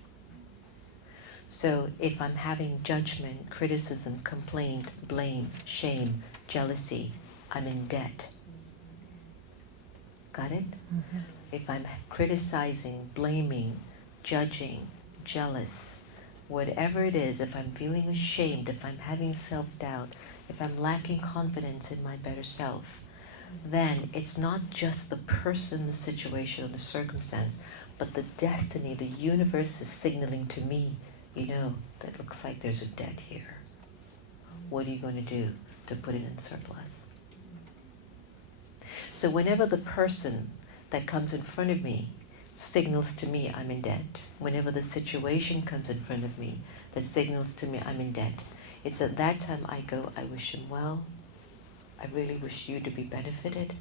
So if I'm having judgment, criticism, complaint, blame, shame, jealousy, I'm in debt. Got it? If I'm criticizing, blaming, judging, jealous, whatever it is, if I'm feeling ashamed, if I'm having self-doubt, if I'm lacking confidence in my better self, then it's not just the person, the situation, or the circumstance, but the destiny, the universe is signaling to me, that looks like there's a debt here. What are you going to do to put it in surplus? So whenever the person that comes in front of me signals to me I'm in debt, whenever the situation comes in front of me that signals to me I'm in debt, it's at that time I go, I wish him well. I really wish you to be benefited.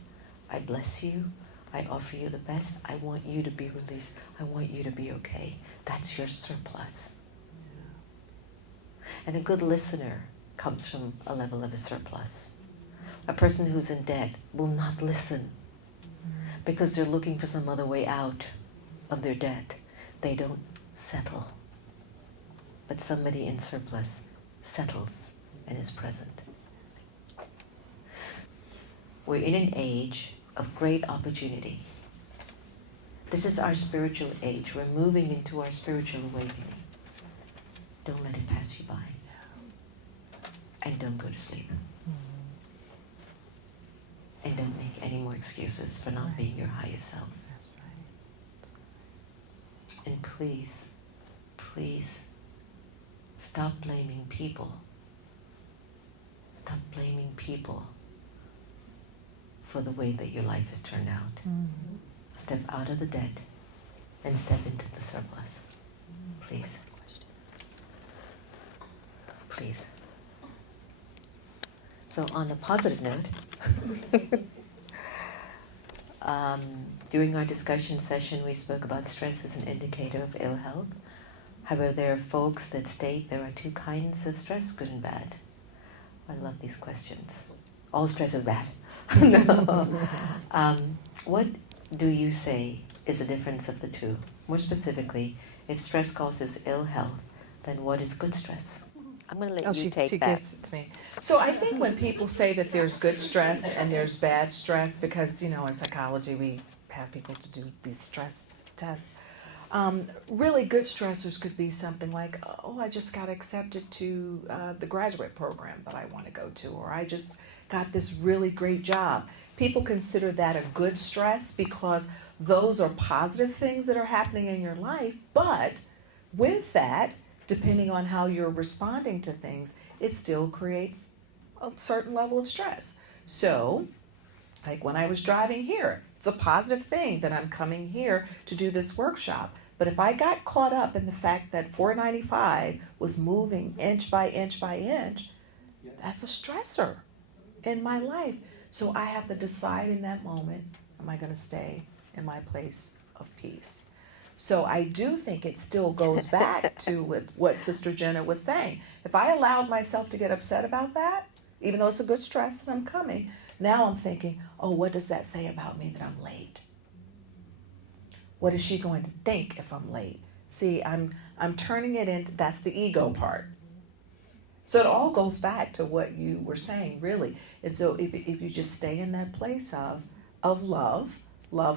I bless you. I offer you the best. I want you to be released. I want you to be okay. That's your surplus. And a good listener comes from a level of a surplus. A person who's in debt will not listen because they're looking for some other way out of their debt. They don't settle. But somebody in surplus settles and is present. We're in an age of great opportunity. This is our spiritual age. We're moving into our spiritual awakening. Don't let it pass you by. And don't go to sleep. And don't make any more excuses for not being your highest self. That's right. And please, please, stop blaming people. Stop blaming people for the way that your life has turned out. Step out of the debt and step into the surplus. Please. Please. So on a positive note, during our discussion session we spoke about stress as an indicator of ill health. However, there are folks that state there are two kinds of stress, good and bad. I love these questions. All stress is bad. No. What do you say is the difference of the two? More specifically, if stress causes ill health, then what is good stress? I'm going to let Oh, you she take that. gives it to me. So I think when people say that there's good stress and there's bad stress, because, you know, in psychology we have people to do these stress tests, really good stressors could be something like, oh, I just got accepted to the graduate program that I want to go to, or I just got this really great job. People consider that a good stress because those are positive things that are happening in your life, but with that, depending on how you're responding to things, it still creates a certain level of stress. So, like when I was driving here, it's a positive thing that I'm coming here to do this workshop. But if I got caught up in the fact that 495 was moving inch by inch by inch, that's a stressor in my life. So I have to decide in that moment, am I going to stay in my place of peace? So I do think it still goes back to what Sister Jenna was saying. If I allowed myself to get upset about that, even though it's a good stress and I'm coming, now I'm thinking, oh, what does that say about me that I'm late? What is she going to think if I'm late? See, I'm turning it into, that's the ego part. So it all goes back to what you were saying, really. And so if you just stay in that place of love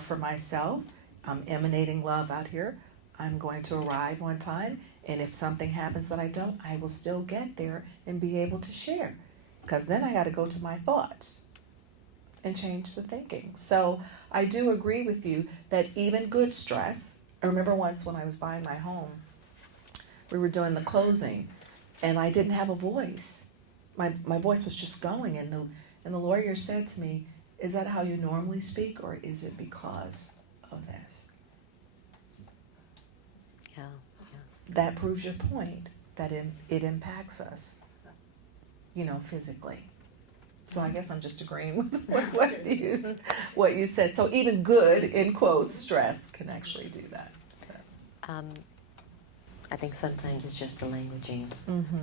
for myself, I'm emanating love out here. I'm going to arrive one time, and if something happens that I don't, I will still get there and be able to share. Because then I got to go to my thoughts and change the thinking. So I do agree with you that even good stress, I remember once when I was buying my home, we were doing the closing, and I didn't have a voice. My voice was just going, and the lawyer said to me, is that how you normally speak, or is it because of this? Yeah. That proves your point, that it impacts us, you know, physically. So I guess I'm just agreeing with what you said. So even good, in quotes, stress can actually do that. So. I think sometimes it's just the languaging. Mm-hmm.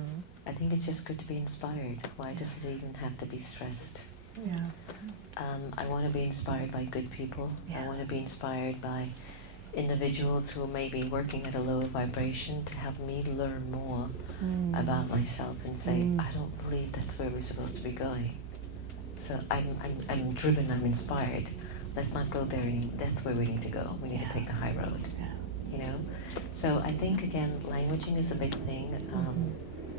I think it's just good to be inspired. Why does it even have to be stressed? Yeah. I want to be inspired by good people. Yeah. I want to be inspired by individuals who may be working at a lower vibration to help me learn more about myself and say, I don't believe that's where we're supposed to be going. So I'm driven, I'm inspired. Let's not go there anymore. That's where we need to go. We need to take the high road. Yeah. You know? So I think, again, languaging is a big thing.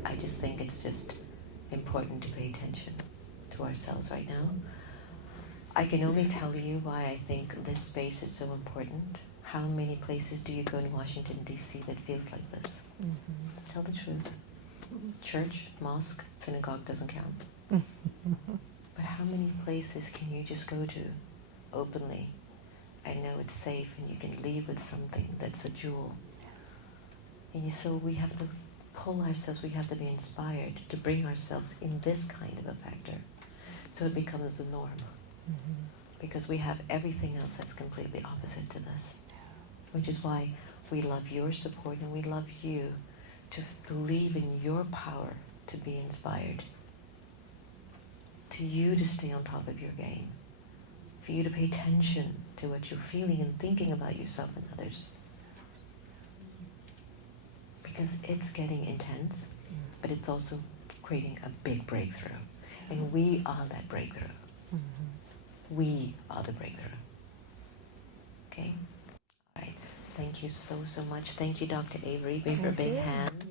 I just think it's just important to pay attention to ourselves right now. I can only tell you why I think this space is so important. How many places do you go in Washington, D.C. that feels like this? Mm-hmm. Tell the truth. Church, mosque, synagogue doesn't count. But how many places can you just go to openly and know it's safe and you can leave with something that's a jewel? And so we have to pull ourselves, we have to be inspired to bring ourselves in this kind of a factor so it becomes the norm. Mm-hmm. Because we have everything else that's completely opposite to this. Which is why we love your support and we love you to believe in your power to be inspired. To you to stay on top of your game. For you to pay attention to what you're feeling and thinking about yourself and others. Because it's getting intense, but it's also creating a big breakthrough. And we are that breakthrough. Mm-hmm. We are the breakthrough. Okay? All right. Thank you so much. Thank you, Dr. Avery. Give her a big hand.